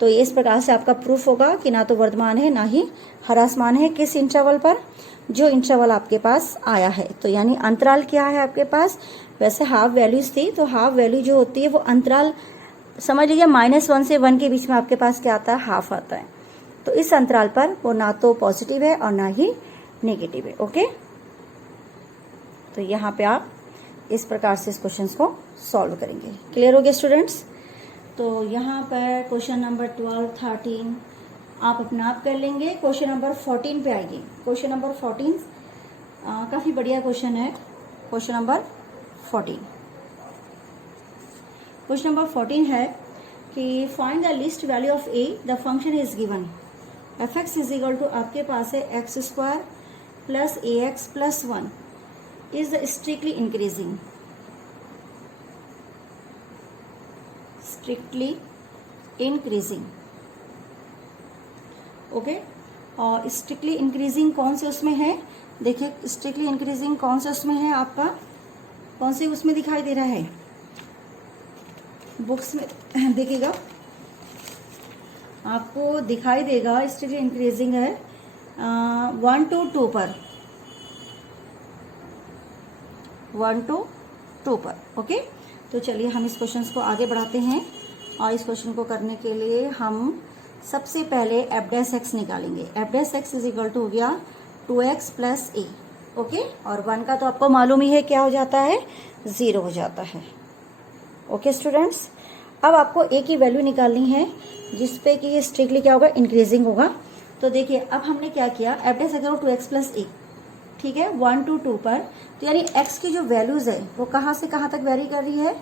तो ये इस प्रकार से आपका प्रूफ होगा कि ना तो वर्धमान है ना ही ह्रासमान है। किस इंटरवल पर, जो इंटरवल आपके पास आया है। तो यानी अंतराल क्या है आपके पास, वैसे हाफ वैल्यूज थी, तो हाफ वैल्यू जो होती है वो अंतराल समझ लीजिए -1 से 1 के बीच में आपके पास क्या आता है, हाफ आता है। तो इस अंतराल पर वो ना तो पॉजिटिव है और ना ही नेगेटिव है। ओके, तो यहाँ पे आप इस प्रकार से इस क्वेश्चन को सॉल्व करेंगे। क्लियर हो गया स्टूडेंट्स? तो यहाँ पर क्वेश्चन नंबर 12, 13 आप अपना आप कर लेंगे। क्वेश्चन नंबर 14 पे आएगी। क्वेश्चन नंबर 14 काफ़ी बढ़िया क्वेश्चन है। क्वेश्चन नंबर 14, क्वेश्चन नंबर 14 है कि find the least value of a, the function is given, F x is equal to आपके पास है x square plus a x plus 1 is strictly increasing, strictly increasing। Okay, और स्ट्रिक्टली इंक्रीजिंग कौन से उसमें है, देखिए स्ट्रिक्टली इंक्रीजिंग कौन से उसमें है आपका, कौन से उसमें दिखाई दे रहा है, बुक्स में देखिएगा आपको दिखाई देगा, स्ट्रिक्टली इंक्रीजिंग है 1 to 2 पर, 1 to 2 पर। ओके, तो चलिए हम इस क्वेश्चन को आगे बढ़ाते हैं, और इस क्वेश्चन को करने के लिए हम सबसे पहले एफ डैश एक्स निकालेंगे। F dash x is equal to हो गया 2x प्लस ए। ओके, और 1 का तो आपको मालूम ही है क्या हो जाता है, 0 हो जाता है। ओके स्टूडेंट्स, अब आपको ए की वैल्यू निकालनी है जिसपे कि ये स्ट्रिक्टली क्या होगा, इंक्रीजिंग होगा। तो देखिए अब हमने क्या किया, F dash X 2x plus A, ठीक है, 1 to 2 पर, तो यानी x की जो वैल्यूज है वो कहाँ से कहाँ तक वेरी कर रही है,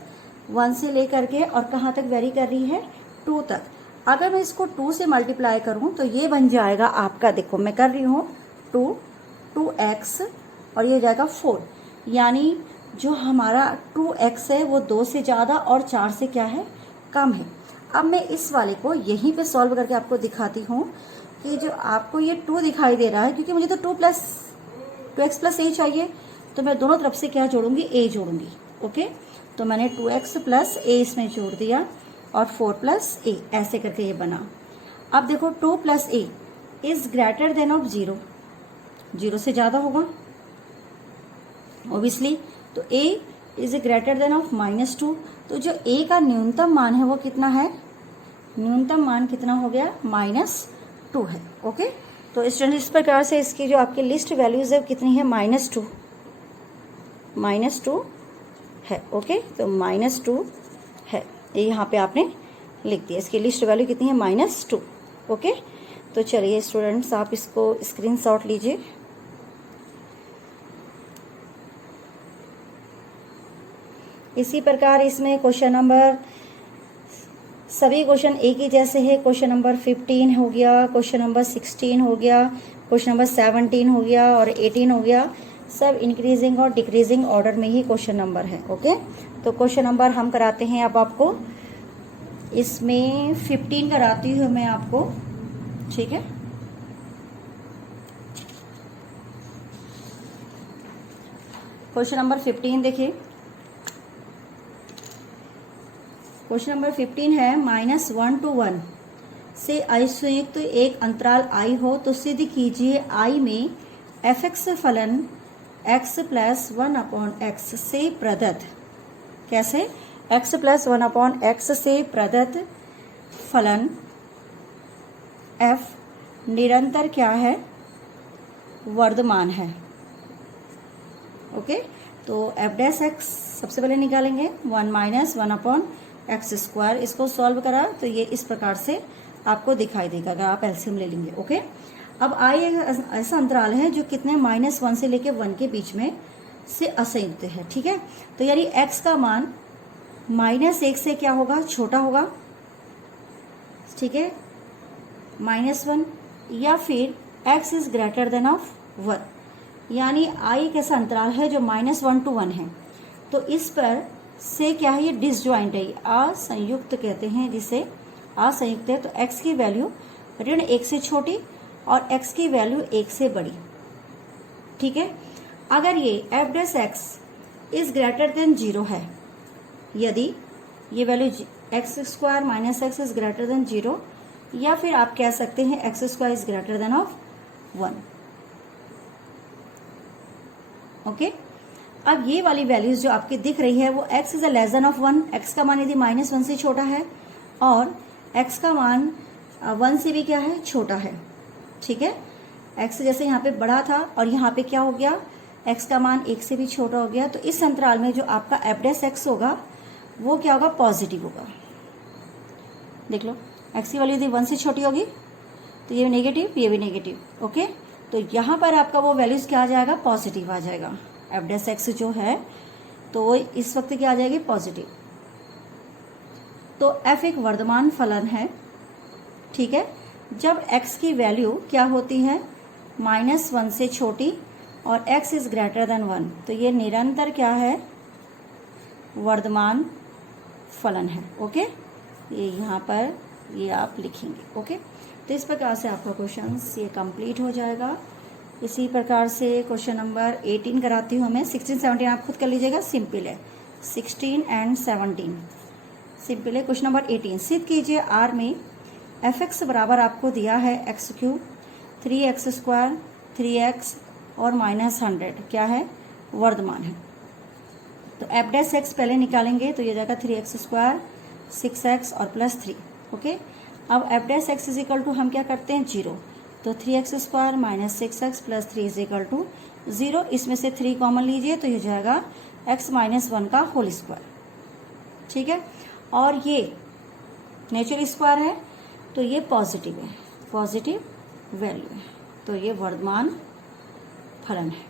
1 से लेकर के, और कहाँ तक वेरी कर रही है, 2 तक। अगर मैं इसको 2 से मल्टीप्लाई करूं तो ये बन जाएगा आपका, देखो मैं कर रही हूँ 2x और ये हो जाएगा 4, यानी जो हमारा 2x है वो 2 से ज़्यादा और 4 से क्या है, कम है। अब मैं इस वाले को यहीं पे सॉल्व करके आपको दिखाती हूँ कि जो आपको ये 2 दिखाई दे रहा है, क्योंकि मुझे तो 2x प्लस a चाहिए, तो मैं दोनों तरफ से क्या जोड़ूंगी, a जोड़ूंगी। ओके, तो मैंने 2x प्लस ए इसमें जोड़ दिया और 4 प्लस ए, ऐसे करके ये बना। अब देखो 2 plus A is greater than of 0, 0 से ज़्यादा होगा ओबियसली। तो a is greater than of -2, तो जो a का न्यूनतम मान है वो कितना है, न्यूनतम मान कितना हो गया, -2 है। ओके, तो स्टूडेंट इस प्रकार से इसकी जो आपकी लिस्ट वैल्यूज है कितनी है, -2 है। ओके, तो -2 है, ये यहाँ पे आपने लिख दिया। इसकी लिस्ट वैल्यू कितनी है, -2। ओके, तो चलिए स्टूडेंट्स आप इसको स्क्रीनशॉट लीजिए। इसी प्रकार इसमें क्वेश्चन नंबर, सभी क्वेश्चन एक ही जैसे है। क्वेश्चन नंबर 15 हो गया, क्वेश्चन नंबर 16 हो गया, क्वेश्चन नंबर 17 हो गया और 18 हो गया। सब इंक्रीजिंग और डिक्रीजिंग ऑर्डर में ही क्वेश्चन नंबर है। ओके, तो क्वेश्चन नंबर हम कराते हैं अब आपको, इसमें 15 कराती हूँ मैं आपको, ठीक है। क्वेश्चन नंबर 15 देखिए, क्वेश्चन नंबर 15 है -1 to 1 से असंयुक्त तो एक अंतराल i हो तो सिद्ध कीजिए i में fx फलन x प्लस 1/x से प्रदत्त, कैसे, x प्लस 1/x से प्रदत्त फलन f निरंतर क्या है, वर्धमान है। ओके, तो f डैश x सबसे पहले निकालेंगे, 1 - 1/x²। इसको सॉल्व करा तो ये इस प्रकार से आपको दिखाई देगा अगर आप एलसीएम ले लेंगे। ओके, अब i एक ऐसा अंतराल है जो कितने, -1 से लेके 1 के बीच में से असंयुक्त है, ठीक है। तो यानी x का मान -1 से क्या होगा, छोटा होगा, ठीक है, -1, या फिर x is greater than of 1, यानी i एक ऐसा अंतराल है जो -1 to 1 है। तो इस पर से क्या है, ये डिसजॉइंट है, असंयुक्त कहते हैं जिसे, असंयुक्त है। तो x की वैल्यू -1 से छोटी और x की वैल्यू 1 से बड़ी, ठीक है। अगर ये f dash x is greater then 0 है, यदि ये value x² - x is greater then 0, या फिर आप कह सकते हैं x² is greater than of 1। Okay, अब ये वाली वैल्यूज जो आपकी दिख रही है वो x is less than of 1, x का मान यदि -1 से छोटा है और x का मान 1 से भी क्या है, छोटा है, ठीक है। x जैसे यहाँ पे बड़ा था और यहाँ पे क्या हो गया, x का मान 1 से भी छोटा हो गया। तो इस अंतराल में जो आपका f डैश x होगा वो क्या होगा, पॉजिटिव होगा। देख लो, x की वैल्यू यदि 1 से छोटी होगी तो ये भी नेगेटिव, ये भी नेगेटिव। ओके, तो यहाँ पर आपका वो वैल्यूज क्या आ जाएगा, पॉजिटिव आ जाएगा। f डैश x जो है तो इस वक्त क्या आ जाएगी, पॉजिटिव। तो f एक वर्धमान फलन है, ठीक है। जब x की वैल्यू क्या होती है, -1 से छोटी और x इज ग्रेटर देन 1, तो ये निरंतर क्या है, वर्धमान फलन है। ओके, ये यहाँ पर ये आप लिखेंगे। ओके, तो इस प्रकार से आपका क्वेश्चन ये कंप्लीट हो जाएगा। इसी प्रकार से क्वेश्चन नंबर 18 कराती हूँ मैं, 16 17 आप खुद कर लीजिएगा, सिंपल है। 16 और 17 सिंपल है। क्वेश्चन नंबर 18, सिद्ध कीजिए R में fx बराबर आपको दिया है x³ 3x² 3x और -100 क्या है, वर्धमान है। तो f डैश x पहले निकालेंगे तो ये जाएगा 3x² 6x और +3। ओके, अब f dash x is equal to हम क्या करते हैं, 0, तो 3x² - 6x + 3 is equal to 0। इसमें से 3 कॉमन लीजिए तो ये जाएगा x - 1 का होल स्क्वायर, ठीक है। और ये नेचुरल स्क्वायर है तो ये पॉजिटिव है, पॉजिटिव वैल्यू है, तो ये वर्धमान फलन है।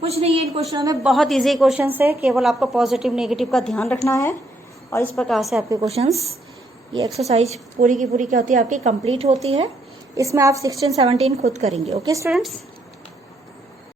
कुछ नहीं है इन क्वेश्चनों में, बहुत इजी क्वेश्चंस है, केवल आपको पॉजिटिव नेगेटिव का ध्यान रखना है। और इस प्रकार से आपके क्वेश्चंस, ये एक्सरसाइज पूरी की पूरी क्या होती है आपकी, कंप्लीट होती है। इसमें आप 16 17 खुद करेंगे। Okay students.